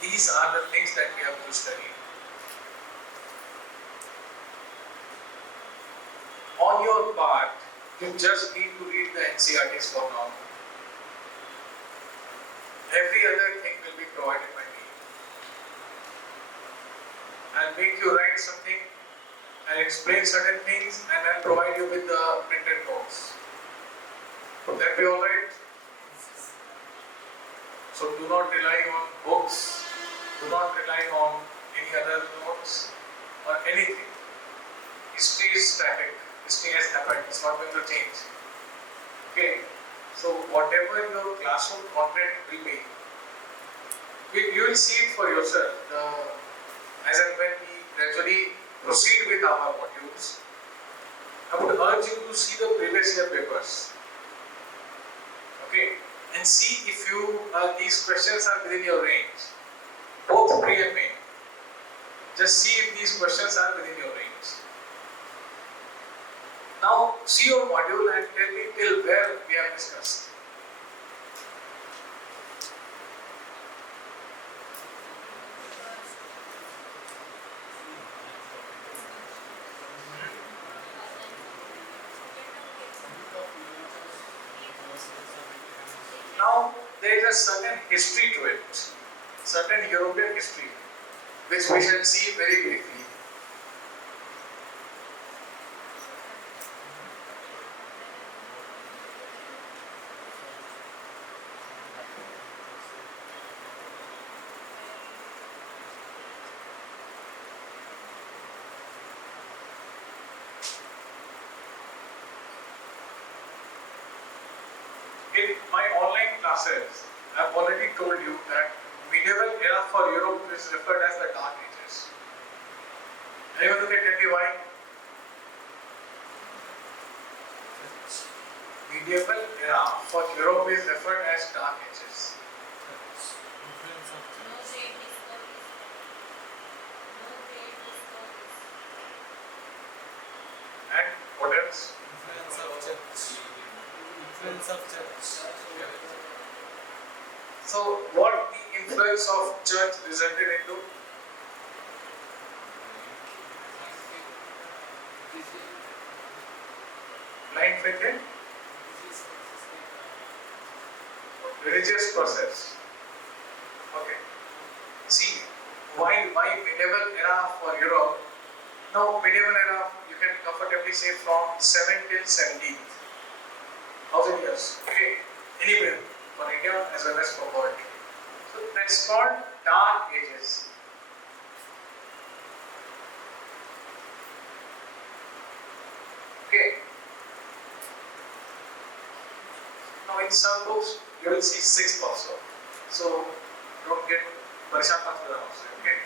These are the things that we have to study. On your part, you just need to read the NCERTs for now. Every other thing will be provided by me. I'll make you write something, I'll explain certain things, and I'll provide you with the printed notes. Would that be alright? So do not rely on books, do not rely on any other notes or anything. History is static. History has happened. It's not going to change. Okay. So whatever your classroom content will be, you will see it for yourself. As and when we gradually proceed with our modules, I would urge you to see the previous year papers. Okay. And see if these questions are within your range, both pre and main. Just see if these questions are within your range. Now, see your module and tell me till where we have discussed. Now, there is a certain history to it, certain European history, which we shall see very briefly. In my online classes, I have already told you that medieval era for Europe is referred as the Dark Ages. Anyone who can tell me why? Medieval era for Europe is referred as Dark Ages. Influence of No great discoveries. No great discoveries. And what else? influence of church. Influence of church. So, what the influence of church resulted into? Blind faith in religious process. Okay. See, why medieval era for Europe? Now, medieval era, you can comfortably say from 7 till 17. 1000 years. Okay. Anywhere for India as well as for world. So that's called Dark Ages. Okay. Now in some books you will see 6th also. So don't get parishan mat karo also. Okay.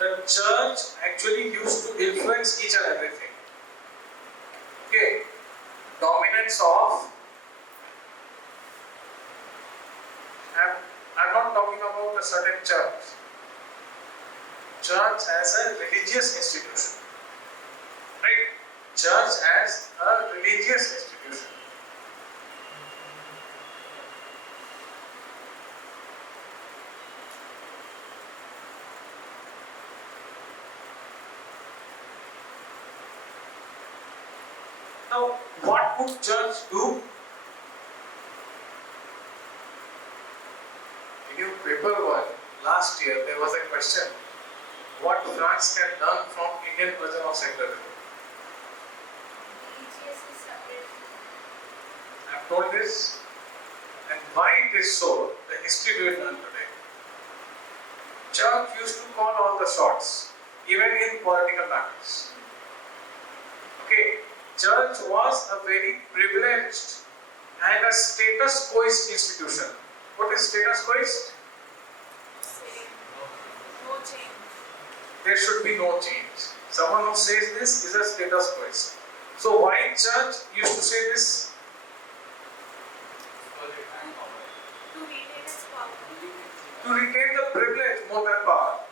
The church actually used to influence each and everything. Okay. Dominance of, I'm not talking about a certain church. Church as a religious institution. Right? Church as a religious institution. Now, what would church do? In your paper one, last year, there was a question. What France can learn from Indian version of secularism? I have told this, and why it is so, the history we will learn today. Church used to call all the shots, even in political matters. Okay, church was a very privileged and a status quoist institution. What is status quoist? No change. There should be no change. Someone who says this is a status quoist. So why church used to say this? To retain its power. To retain the privilege more than power.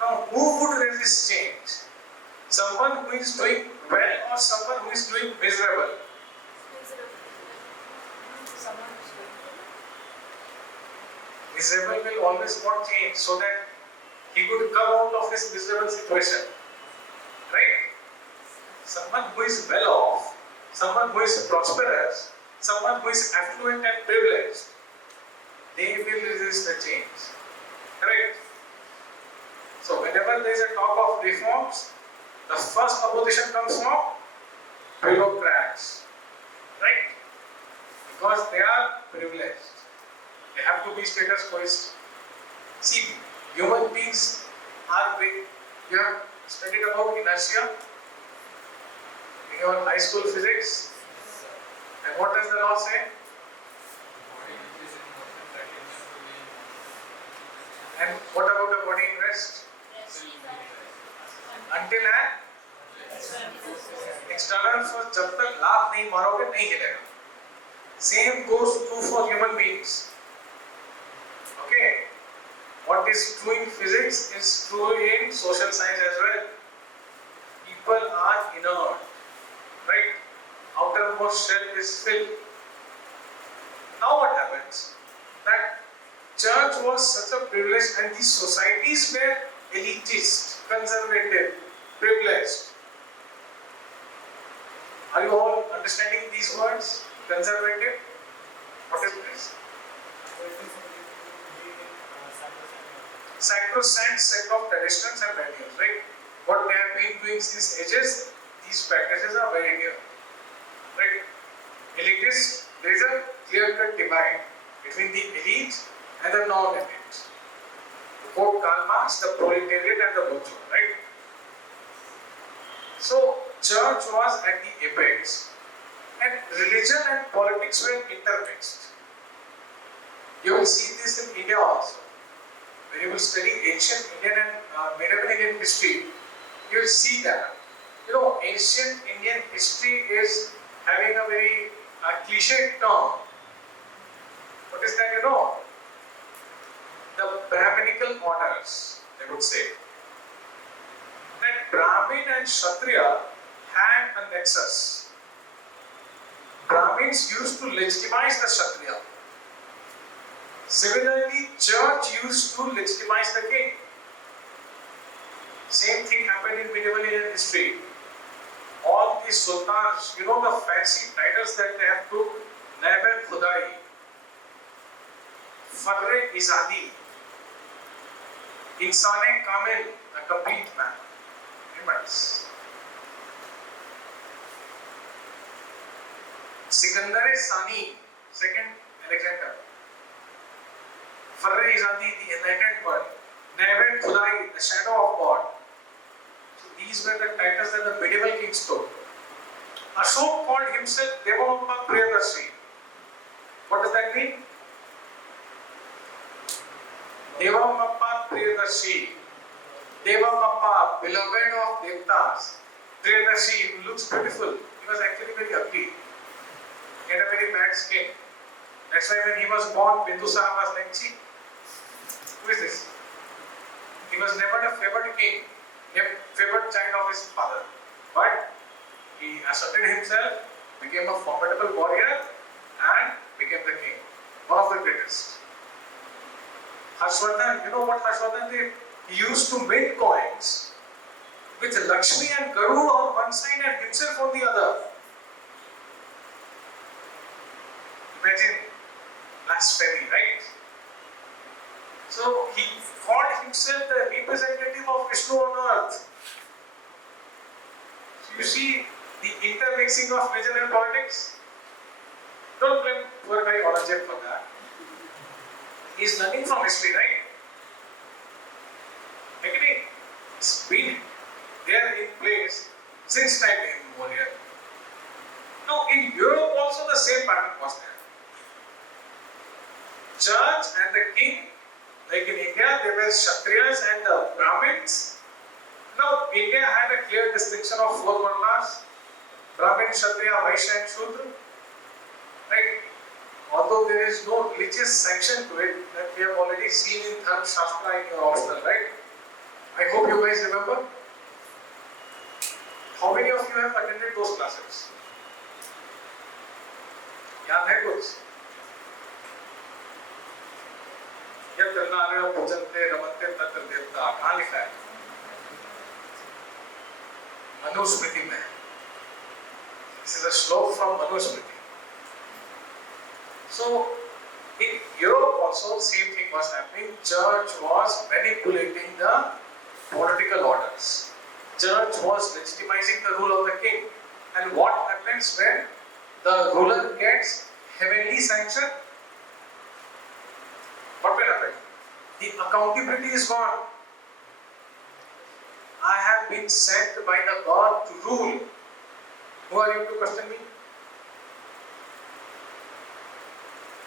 Now who would resist change? Someone who is doing well or someone who is doing miserable? Someone who's doing Miserable will always want change so that he could come out of his miserable situation. Right? Someone who is well off, someone who is prosperous, someone who is affluent and privileged, they will resist the change. Correct? So whenever there is a talk of reforms, the first opposition comes from bureaucrats. Right? Because they are privileged. They have to be status quoist. See, human beings are big. You have studied about inertia in your high school physics. And what does the law say? And what about a body in rest? Until an external force, जब तक लात नहीं मारोगे नहीं हिलेगा. Same goes true for human beings. Okay. What is true in physics is true in social science as well. People are inert, right? Outermost shell is filled. Now what happens? That church was such a privilege and these societies were elitist, conservative, privileged. Are you all understanding these words? Conservative? What is this? Sacrosanct set of traditions and values, right? What they have been doing since ages, these practices are very dear, right? Elitist, there is a clear-cut divide between the elite and the non-elite. To quote Karl Marx, the proletariat and the bourgeois, right? So, church was at the apex, and religion and politics were intermixed. You will see this in India also. When you will study ancient Indian and medieval Indian history, you will see that. You know, ancient Indian history is having a very cliche term. What is that, you know? The Brahminical orders, they would say. That Brahmin and Kshatriya had a nexus. Brahmin Brahmins used to legitimize the Kshatriya. Similarly, church used to legitimize the king. Same thing happened in medieval Indian history. All these sultans, you know the fancy titles that they have took, Naib-e-Khudai, Farre-Izadi, Insane-Kamil, a complete man. Immense. Sikandar-e-Sani, second Alexander. Farre-Izadi, the enlightened one. Naib-e-Khudai, the shadow of God. So these were the titles that the medieval kings took. Ashok called himself Devamappa Priyadarshi. What does that mean? Devamappa Priyadarshi. Devamappa, beloved of Devtas. Priyadarshi, who looks beautiful. He was actually very ugly. He had a very bad skin. That's why when he was born, Bindusara was like, "Gee, who is this?" He was never a favored king, a favored child of his father. But he asserted himself, became a formidable warrior, and became the king. One of the greatest. Harshvardhan, you know what Harshvardhan did? He used to mint coins with Lakshmi and Garud on one side and himself on the other. Imagine blasphemy, right? So he called himself the representative of Vishnu on earth. So you see the intermixing of religion and politics. Don't blame poor guy Aurangzeb for that. He is learning from history, right? Actually, it's been there in place since time immemorial. Now in Europe also the same pattern was there. Church and the king, like in India, there were Kshatriyas and the Brahmins. Now India had a clear distinction of four varnas: Brahmin, Kshatriya, Vaishya and Shudra. Right? Although there is no religious sanction to it, that we have already seen in Dharma Shastra in your optional, right? I hope you guys remember. How many of you have attended those classes? याद है कुछ? यत्र नारयो पूजन्ते रमन्ते तत्र देवता, कहाँ लिखा है? मनुस्मृति में. This is a श्लोक from Manusmriti. So, in Europe also, same thing was happening. Church was manipulating the political orders. Church was legitimizing the rule of the king. And what happens when the ruler gets heavenly sanction? What will happen? The accountability is gone. I have been sent by the God to rule. Who are you to question me?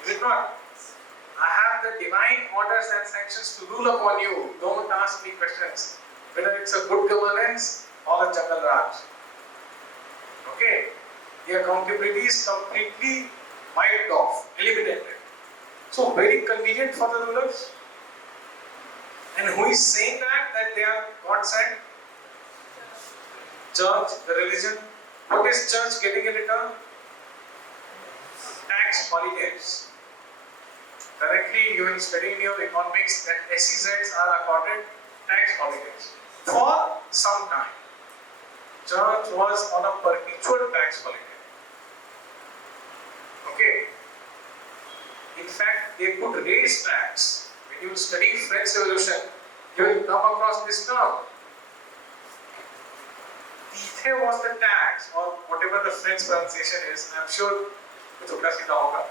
Is it not? I have the divine orders and sanctions to rule upon you. Don't ask me questions. Whether it's a good governance or a jungle raj. Okay? The accountability is completely wiped off, eliminated. So very convenient for the rulers. And who is saying that they are God sent? Church, the religion. What is church getting in return? Tax holidays. Currently, you will study in your economics that SEZs are accorded tax holidays for some time. Church was on a perpetual tax holiday. Okay. In fact, they could raise tax. When you study French Revolution, you will come across this term. Tithe was the tax, or whatever the French pronunciation is. I am sure kuch ulta सीधा होगा.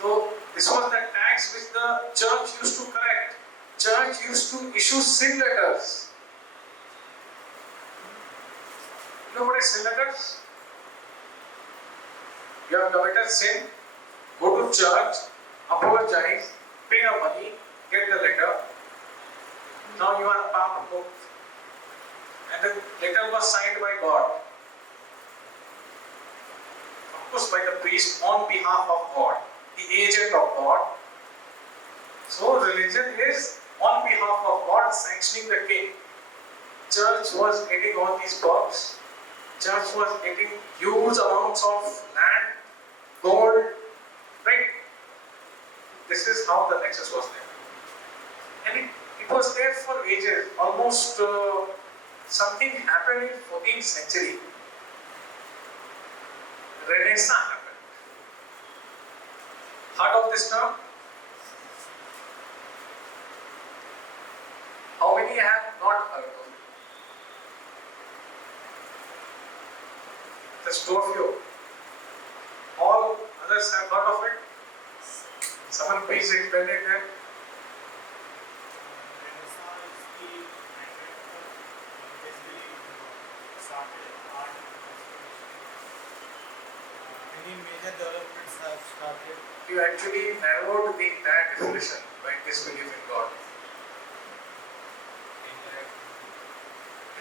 So this was the tax which the church used to collect. Church used to issue sin letters. You know what is sin letters? You have committed sin, go to church, apologize, pay your money, get the letter. Now you are pap booked. And the letter was signed by God. Of course, by the priest on behalf of God, the agent of God. So religion is on behalf of God sanctioning the king. Church was getting all these perks. Church was getting huge amounts of land, gold this is how the Nexus was there. And it was there for ages. Almost something happened in 14th century. Renaissance happened. Heard of this term? How many have not heard of it? Just two of you. All others have heard of it? Someone please explain it then. Any major developments have started. You actually narrowed the entire definition by disbelief in God.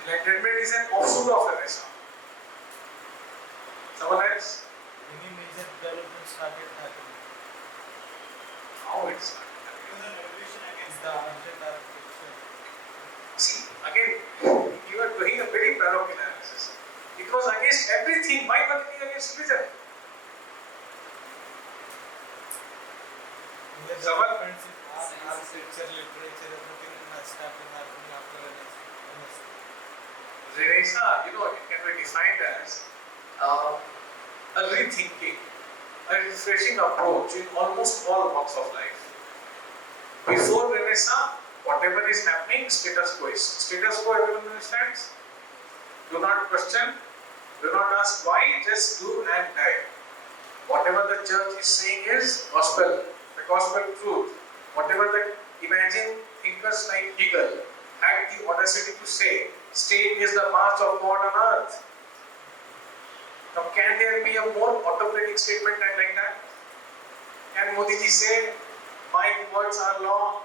Enlightenment is an offshoot of Renaissance. Someone else? Any major developments started happening. How it's not It was a revolution against the ancient architecture. See, again, you are doing a very baroque analysis. It was against everything. Why was it against religion? Major Someone? developments in art, architecture, literature, everything has started happening after Renaissance. Renaissance, it can be defined as a rethinking, a refreshing approach in almost all walks of life. Before Renaissance, whatever is happening, status quo is. Status quo, everyone understands? Do not question, do not ask why, just do and die. Whatever the church is saying is gospel, the gospel truth. Whatever the imagined thinkers like Hegel had the audacity to say, state is the march of God on earth. Now, can there be a more autocratic statement like that? Can Modi ji say, my words are law,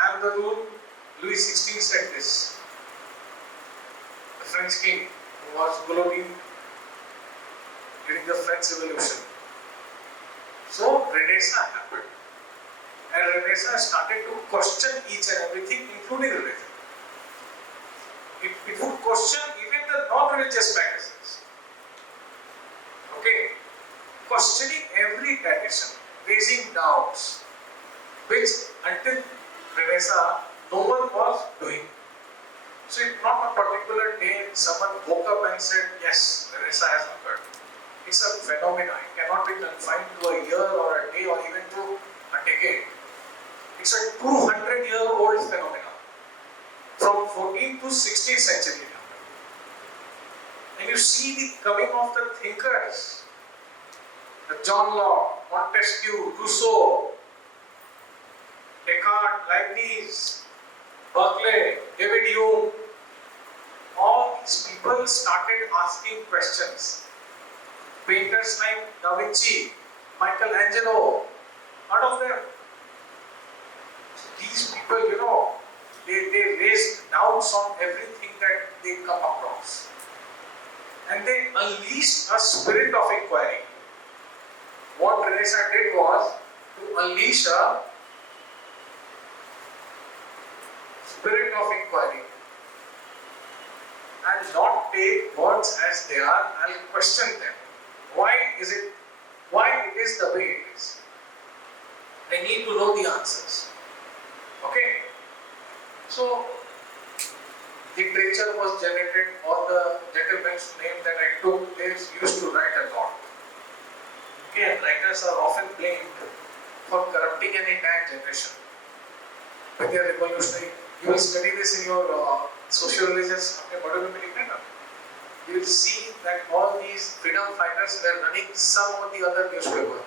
I am the rule? Louis XVI said this. The French king who was guillotined during the French Revolution. So, Renaissance happened. And Renaissance started to question each and everything, including religion. It would question even the non-religious practices. Okay? Questioning every tradition, raising doubts, which until Renaissance no one was doing. So it's not a particular day someone woke up and said, yes, Renaissance has occurred. It's a phenomenon. It cannot be confined to a year or a day or even to a decade. It's a 200-year-old phenomenon. From 14th to 16th century. And you see the coming of the thinkers, the John Locke, Montesquieu, Rousseau, Descartes, Leibniz, Berkeley, David Hume. All these people started asking questions. Painters like Da Vinci, Michelangelo, heard of them? These people, they raised doubts on everything that they come across. And they unleashed a spirit of inquiry. What Renaissance did was to unleash a spirit of inquiry and not take words as they are and question them. Why it is the way it is? I need to know the answers. Okay? So, literature was generated, all the gentlemen's name that I took, they used to write a lot. Okay, and writers are often blamed for corrupting an entire generation. When they are revolutionary, you will study this in your social religious, you will see that all these freedom fighters were running some of the other newspaper.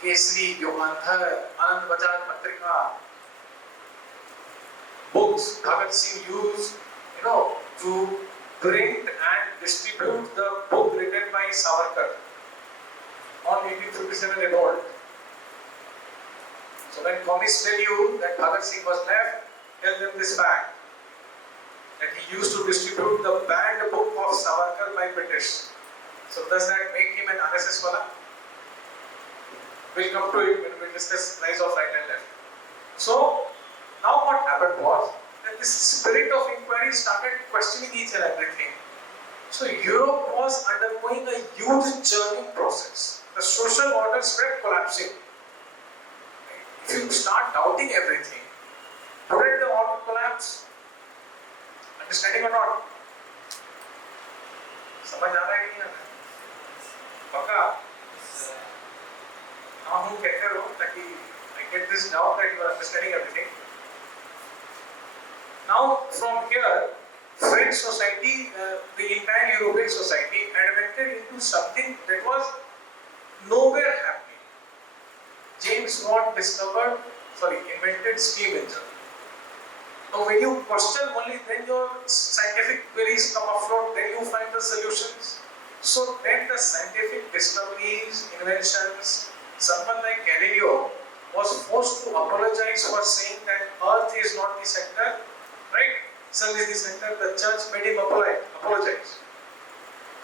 Kesari, Yogandhar, Anand Bazar Patrika, books Bhagat Singh used, to print and distribute the book written by Savarkar on 1857 and old. So when communists tell you that Bhagat Singh was left, tell them this fact, that he used to distribute the banned book of Savarkar by British. So does that make him an RSS wala? We'll come to it when we discuss rise of right and left. So now what happened was that this spirit of inquiry started questioning each and everything. So Europe was undergoing a huge churning process. The social orders were collapsing. If you start doubting everything, wouldn't the world collapse? Understanding or not? समझ आ रहा है कि नहीं आ रहा है? पक्का? हाँ हूँ कहते रहो ताकि I get this doubt that you are understanding everything. Now from here, French society, the entire European society advented into something that was nowhere happening. James Watt invented steam engine. Now when you question only, then your scientific queries come afloat, then you find the solutions. So then the scientific discoveries, inventions, someone like Galileo was forced to apologize for saying that Earth is not the center, right? Sun is the center. The church made him apologize.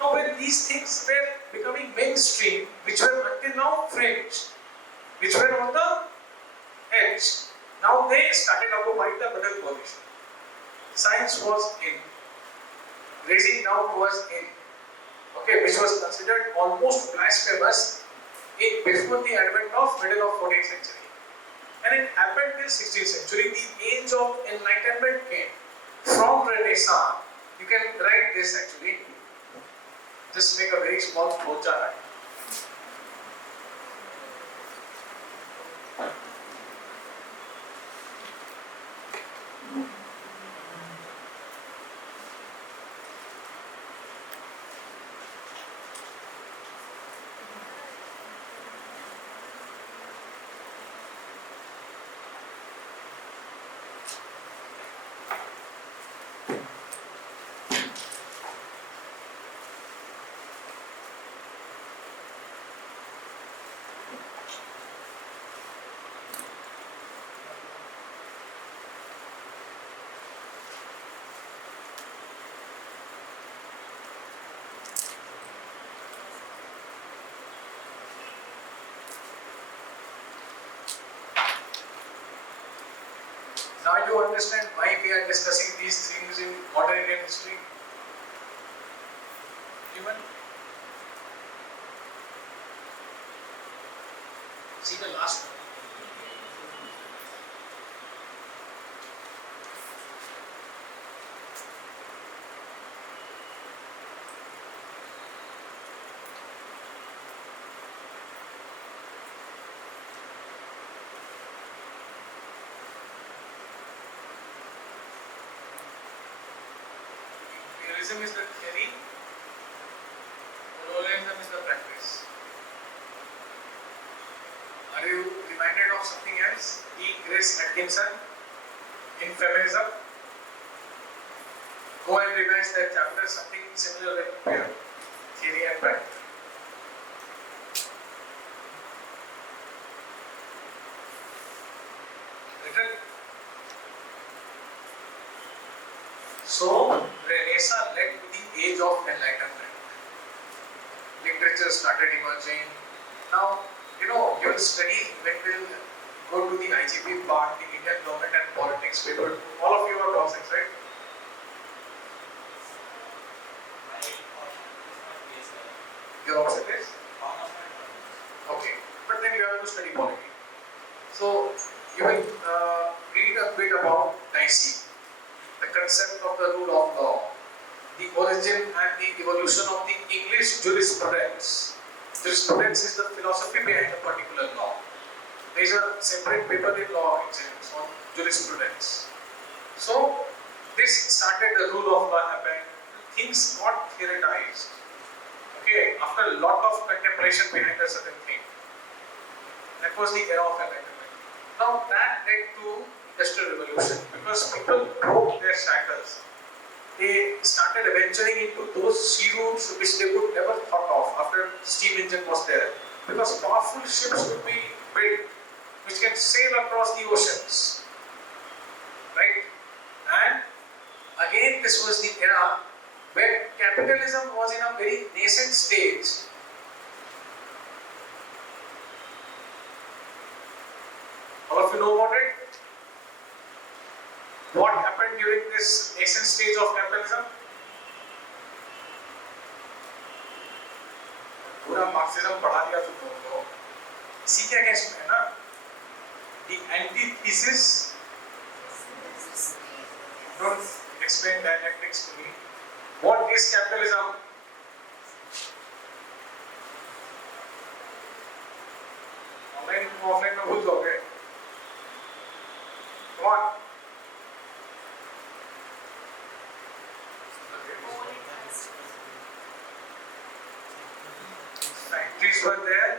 Now when these things were becoming mainstream, which were until now fringe, which were on the edge, now they started occupying the middle position. Science was in, raising down was in, okay, which was considered almost blasphemous before the advent of middle of 14th century. And it happened till 16th century. The age of enlightenment came. From Renaissance, you can write this actually. Just make a very small flowchart. Now you understand why we are discussing these things in modern Indian history? Even see the last one. Realism is the theory, colonialism is the practice. Are you reminded of something else? E. Grace Atkinson in Feminism. Go and revise that chapter, something similar like here, theory and practice. Written. So, Renaissance led to the age of enlightenment. Literature started emerging. Now, you will study when we'll go to the IGP part, the Indian government and politics paper. All of you are bosses, right? Your opposite is? Okay. But then you have to study politics. So, you will read a bit about Dicey. The concept of the rule of law, the origin and the evolution of the English jurisprudence. Jurisprudence is the philosophy behind a particular law. There is a separate paper in law exams on jurisprudence. So, this started the rule of law happened. Things got theoretized. Okay, after a lot of contemplation behind a certain thing. That was the era of enlightenment. Now that led to Industrial Revolution because people broke their shackles. They started venturing into those sea routes which they would never thought of after steam engine was there. Because powerful ships would be built which can sail across the oceans. Right? And again this was the era when capitalism was in a very nascent stage. All of you know about it? What happened during this nascent stage of capitalism? पूरा Marxism पढ़ा दिया तुम लोगों को, सीखे कैसे है ना? The antithesis. Don't explain dialectics to me. What is capitalism? Online offline में भूल जाओगे. Come on. Factories were there.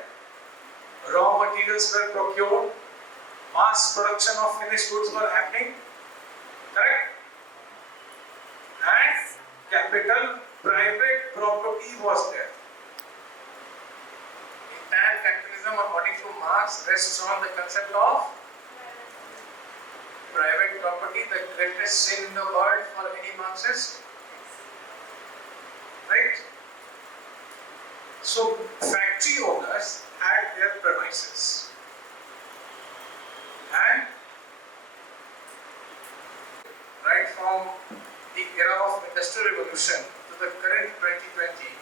Raw materials were procured. Mass production of finished goods were happening. Correct? And capital, private property was there. Entire capitalism, according to Marx, rests on the concept of private property, the greatest sin in the world for any Marxist. Right? So, factory owners had their premises. And right from the era of industrial revolution to the current 2020,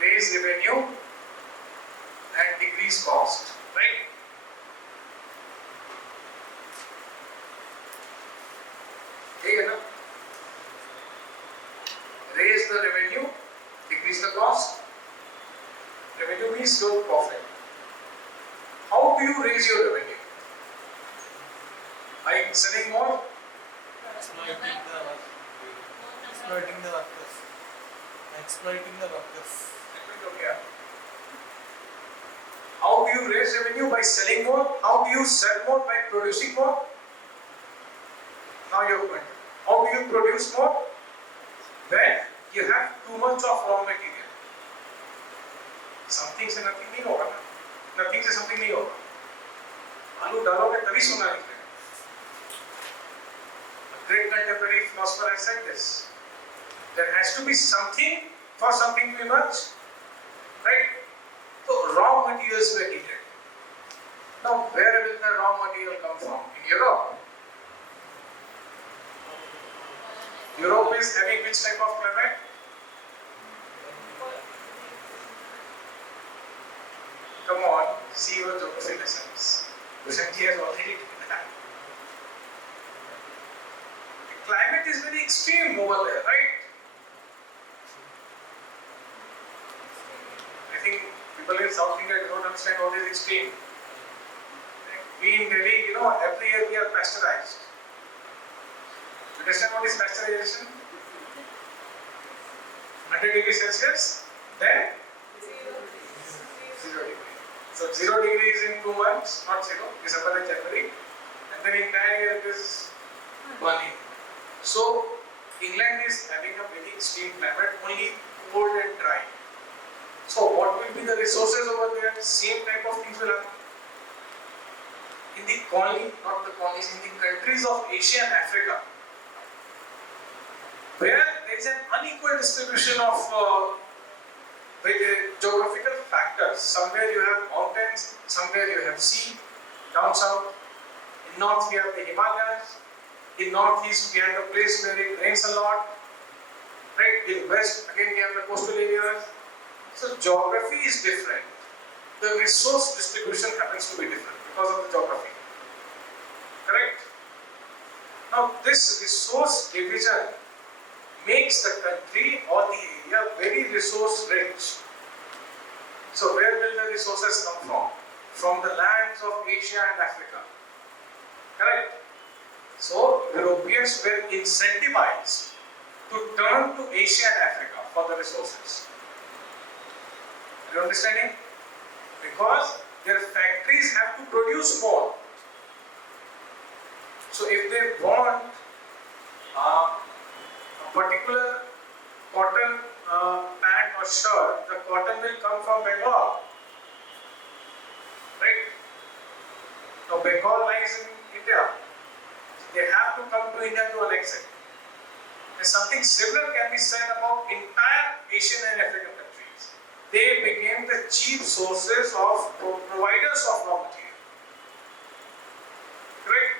raise revenue and decrease cost, right? Okay, na? Raise the revenue, decrease the cost. Revenue means your profit. How do you raise your revenue? By selling more? Exploiting the workers. Exploiting the workers. How do you raise revenue? By selling more. How do you sell more? By producing more. Now your point. How do you produce more? When you have too much of raw material. Something से nothing नहीं होगा ना. Nothing से something नहीं होगा. आलू डालोगे तभी सोना निकलेगा. A great contemporary philosopher has said this. There has to be something for something to emerge. Right? So raw materials were needed. Now where will the raw material come from? In Europe. Europe is having which type of climate? Come on, see your geography lessons. Recently has already taken that. The climate is very extreme over there, right? I think people in South India don't understand what is extreme. We in Delhi, every year we are pasteurized. You understand what is pasteurization? 100 degrees Celsius, then 0 degree. So 0 degree is in 2 months, not 0, December and January, and then entire year it is 1 year. So England is having a very extreme climate, only cold and dry. So what will be the resources over there? Same type of things will happen. In the colony, not the colonies, in the countries of Asia and Africa, where there is an unequal distribution of geographical factors. Somewhere you have mountains, somewhere you have sea, down south. In north we have the Himalayas. In northeast we have the place where it rains a lot. Right? In west again we have the coastal areas. So geography is different. The resource distribution happens to be different because of the geography. Correct? Now this resource division makes the country or the area very resource rich. So where will the resources come from? From the lands of Asia and Africa. Correct? So Europeans were incentivized to turn to Asia and Africa for the resources. Are you understanding? Because their factories have to produce more. So if they want a particular cotton pant or shirt, the cotton will come from Bengal. Right? Now Bengal lies in India. They have to come to India to annex it. And something similar can be said about entire Asian and African countries. They became the cheap sources of providers of raw material. Correct?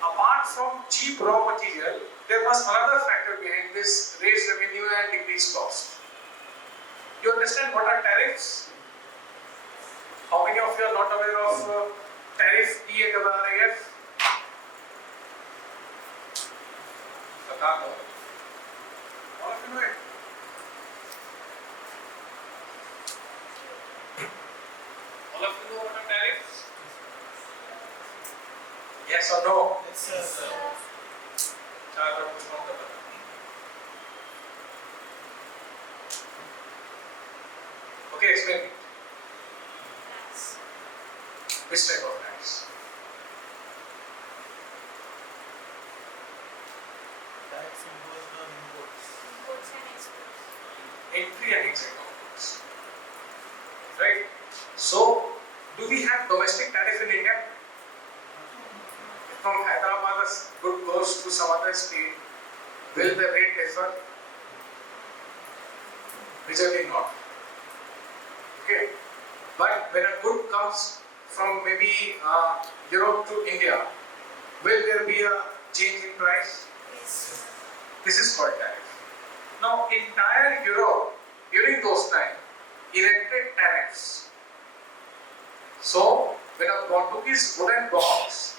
Apart from cheap raw material, there was another factor behind this: raised revenue and decreased cost. You understand what are tariffs? How many of you are not aware of tariff TARIF? बता दो. All of you know it. All of you know what are tariffs? Yes or no? Yes, sir. चार बार पूछ रहा हूँ बता. Okay, explain it. Which type of tax? Tax imposed on imports. Imports and exports. Entry and exit of goods. Right? So, do we have domestic tariff in India? If from Hyderabad a good goes to some other state, will the rate differ? Majorly not. Okay. But when a good comes from maybe Europe to India, will there be a change in price? Yes. This is called tariff. Now, entire Europe during those times erected tariffs. So, when a Portuguese wooden box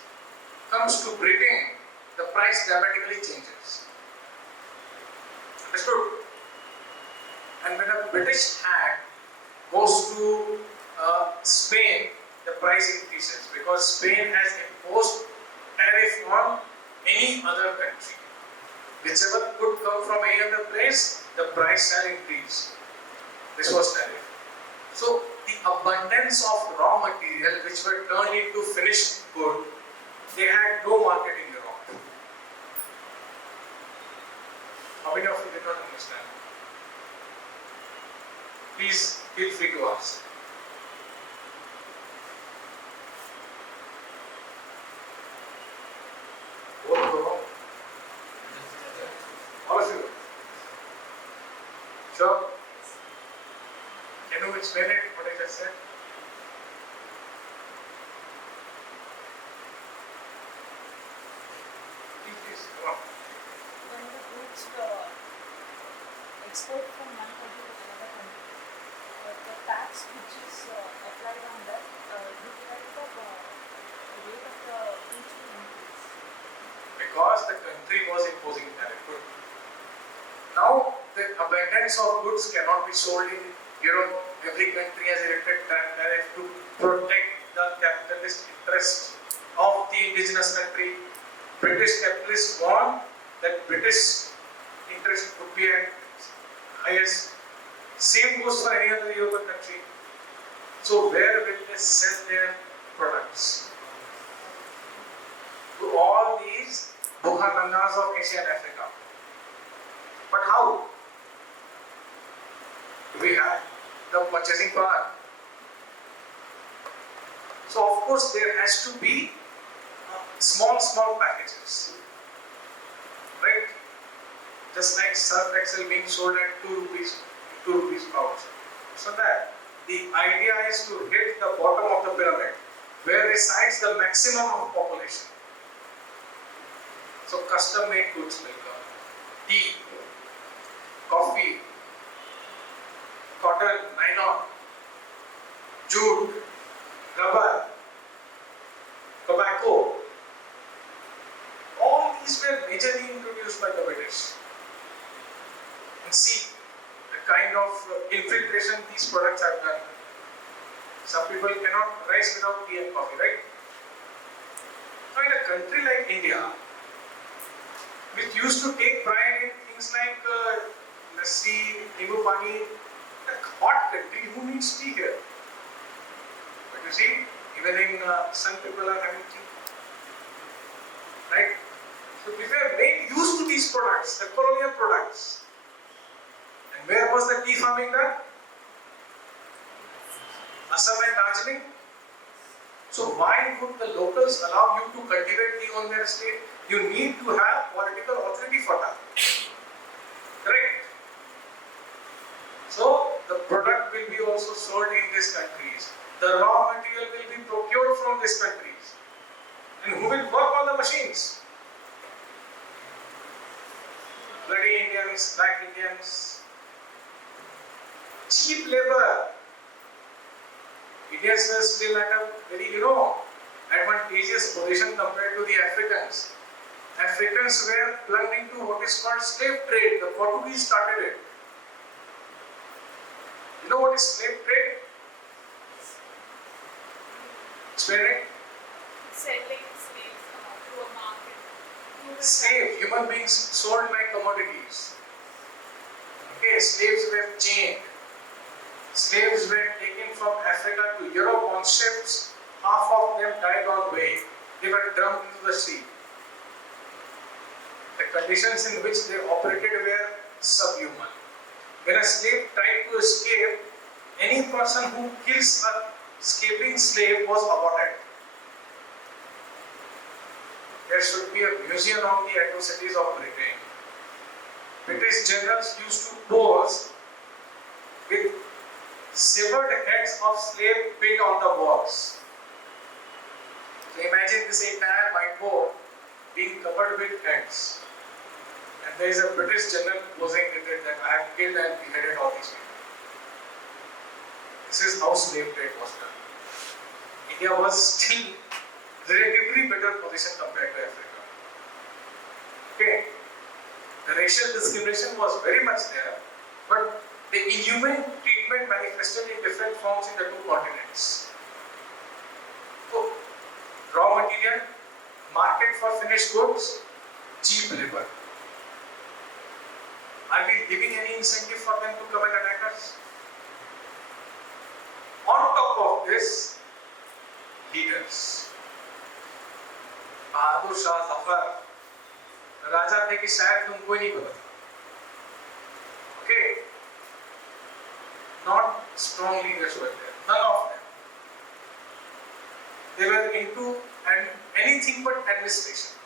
comes to Britain, the price dramatically changes. Understood? And when a British hat goes to Spain, the price increases because Spain has imposed tariff on any other country. Whichever could come from any other place, the price shall increase. This was tariff. So the abundance of raw material which were turned into finished good, they had no market in Europe. How many of you did not understand? Please feel free to ask. All of you. Sure? Can you explain it, what I just said? Please, come on. When the goods export from one country to another country, the tax which is applied on that, you get the rate of the each will increase. Because the country was imposing tariff. Good. Now, the abundance of goods cannot be sold in Europe. Every country has erected tariff to protect the capitalist interest of the indigenous country. British capitalists want that British interest would be at highest. Same goes for any other European country. So where will they sell their products? To all these Bukharangas of Asia and Africa. But how? Do we have the purchasing power? So of course there has to be small packages, right? Just like Surf Excel being sold at 2 rupees pouch. So that the idea is to hit the bottom of the pyramid where resides the maximum of population. So custom made goods will come. Tea, coffee, cotton, nylon, jute, rubber, tobacco. All these were majorly introduced by the British. And see the kind of infiltration these products have done. Some people cannot rise without tea and coffee, right? Now in a country like India, which used to take pride in things like lassi, nimbu pani, a hot country, who needs tea here? But you see, even in some people are having tea, right? So we were made used to these products, the colonial products. And where was the tea farming done? Assam and Darjeeling. So why would the locals allow you to cultivate tea on their estate? You need to have political authority for that. Correct? So the product will be also sold in these countries. The raw material will be procured from these countries. And who will work on the machines? Bloody Indians, black Indians. cheap labor. Indians were still at a very, advantageous position compared to the Africans. Africans were plugged into what is called slave trade. The Portuguese started it. You know what is slave trade? Explain it. Selling slaves to a market. Slave, human beings sold like commodities. Okay, slaves were chained. Slaves were taken from Africa to Europe on ships. Half of them died on way. They were dumped into the sea. The conditions in which they operated were subhuman. When a slave tried to escape, any person who kills a escaping slave was aborted. There should be a museum of the atrocities of Britain. British generals used to pose with severed heads of slaves pinned on the walls. So imagine this entire whiteboard being covered with heads. And there is a British general posing with it that I have killed and beheaded all these people. This is how slave trade was done. India was still relatively better position compared to Africa. Okay. The racial discrimination was very much there, but the inhumane treatment manifested in different forms in the two continents. So, raw material, market for finished goods, cheap labor. Are we giving any incentive for them to come and attack us? On top of this, leaders. Bahadur Shah Zafar राजा थे कि शायद तुमको नहीं पता. Okay, not strong leaders were there. None of them. They were into anything but administration.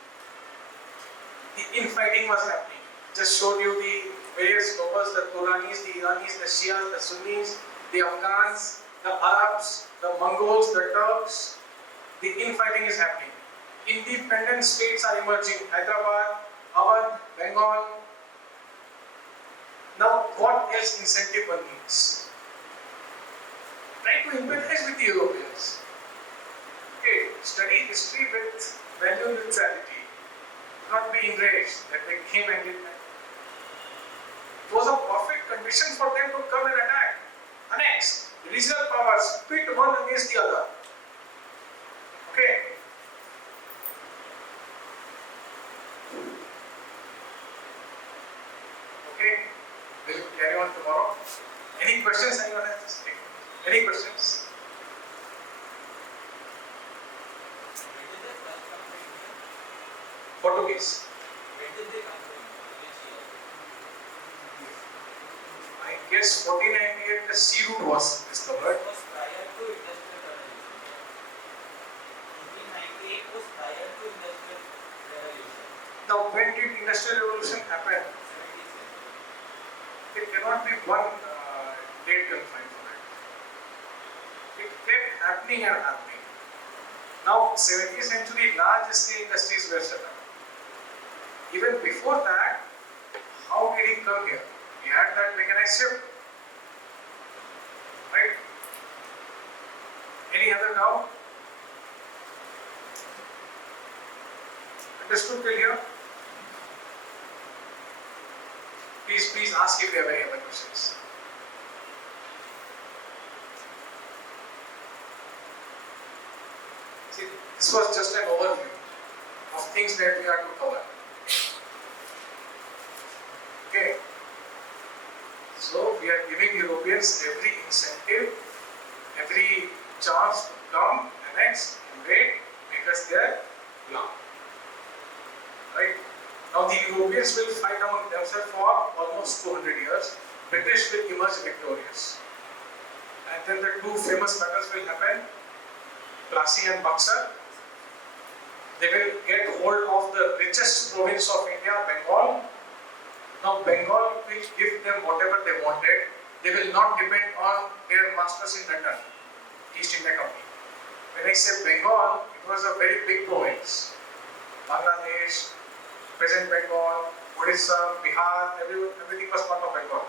The infighting was happening. Just showed you the various nobles, the Turanis, the Iranis, the Shias, the Sunnis, the Afghans, the Arabs, the Mongols, the Turks. The infighting is happening. Independent states are emerging. Hyderabad, Awadh, Bengal. Now, what else incentive one needs? Try to empathize with the Europeans. Okay, study history with value neutrality. Not be enraged that they came and did that. It was a perfect condition for them to come and attack. Annex. Regional powers pit one against the other. Okay. Okay. We'll carry on tomorrow. Any questions anyone has? Any questions? When did they first come to India? Portuguese. When did they come to India? Which year? I guess 1498 the sea route was discovered. It was prior to Industrial Revolution. 1898 was prior to Industrial Revolution. Now, when did industrial revolution happen? 70s. It cannot be one date confined for it. It kept happening and happening. Now, 17th century, large scale industries were set up. Even before that, how did he come here? He had that mechanized ship. Right? Any other doubt? Understood till here? Please ask if you have any other questions. See, this was just an overview of things that we are to cover. Okay. So we are giving Europeans every incentive, every chance to come, annex, invade, make us their gulam. Right? Now the Europeans will fight among themselves for almost 200 years. British will emerge victorious. And then the two famous battles will happen, Plassey and Buxar. They will get hold of the richest province of India, Bengal. Now Bengal will give them whatever they wanted. They will not depend on their masters in London, East India Company. When I say Bengal, it was a very big province. Bangladesh, present Bengal, Odisha, Bihar, everything was part of Bengal.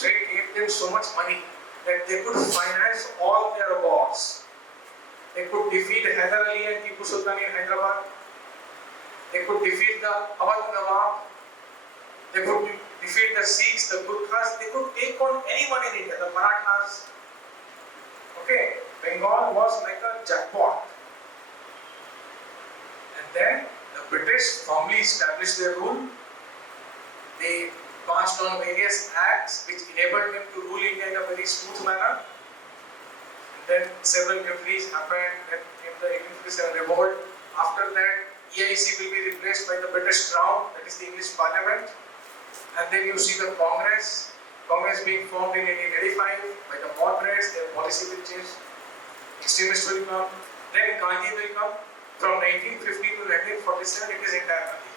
Trade gave them so much money that they could finance all their wars. They could defeat Hyder Ali and Tipu Sultan in Hyderabad. They could defeat the Awadh Nawab. They could defeat the Sikhs, the Gurkhas. They could take on anyone in India, the Marathas. Okay, Bengal was like a jackpot. And then the British firmly established their rule. They passed on various acts which enabled them to rule India in a very smooth manner. And then several referees happened, then came the 1857 revolt. After that, EIC will be replaced by the British Crown, that is the English Parliament. And then you see the Congress. Congress being formed in 1885 by the moderates, their policy will change. Extremists will come. Then Gandhi will come. From 1950 to 1947, it is entire Gandhi.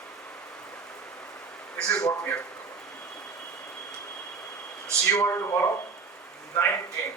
This is what we have to do. So see you all tomorrow, 9 a.m.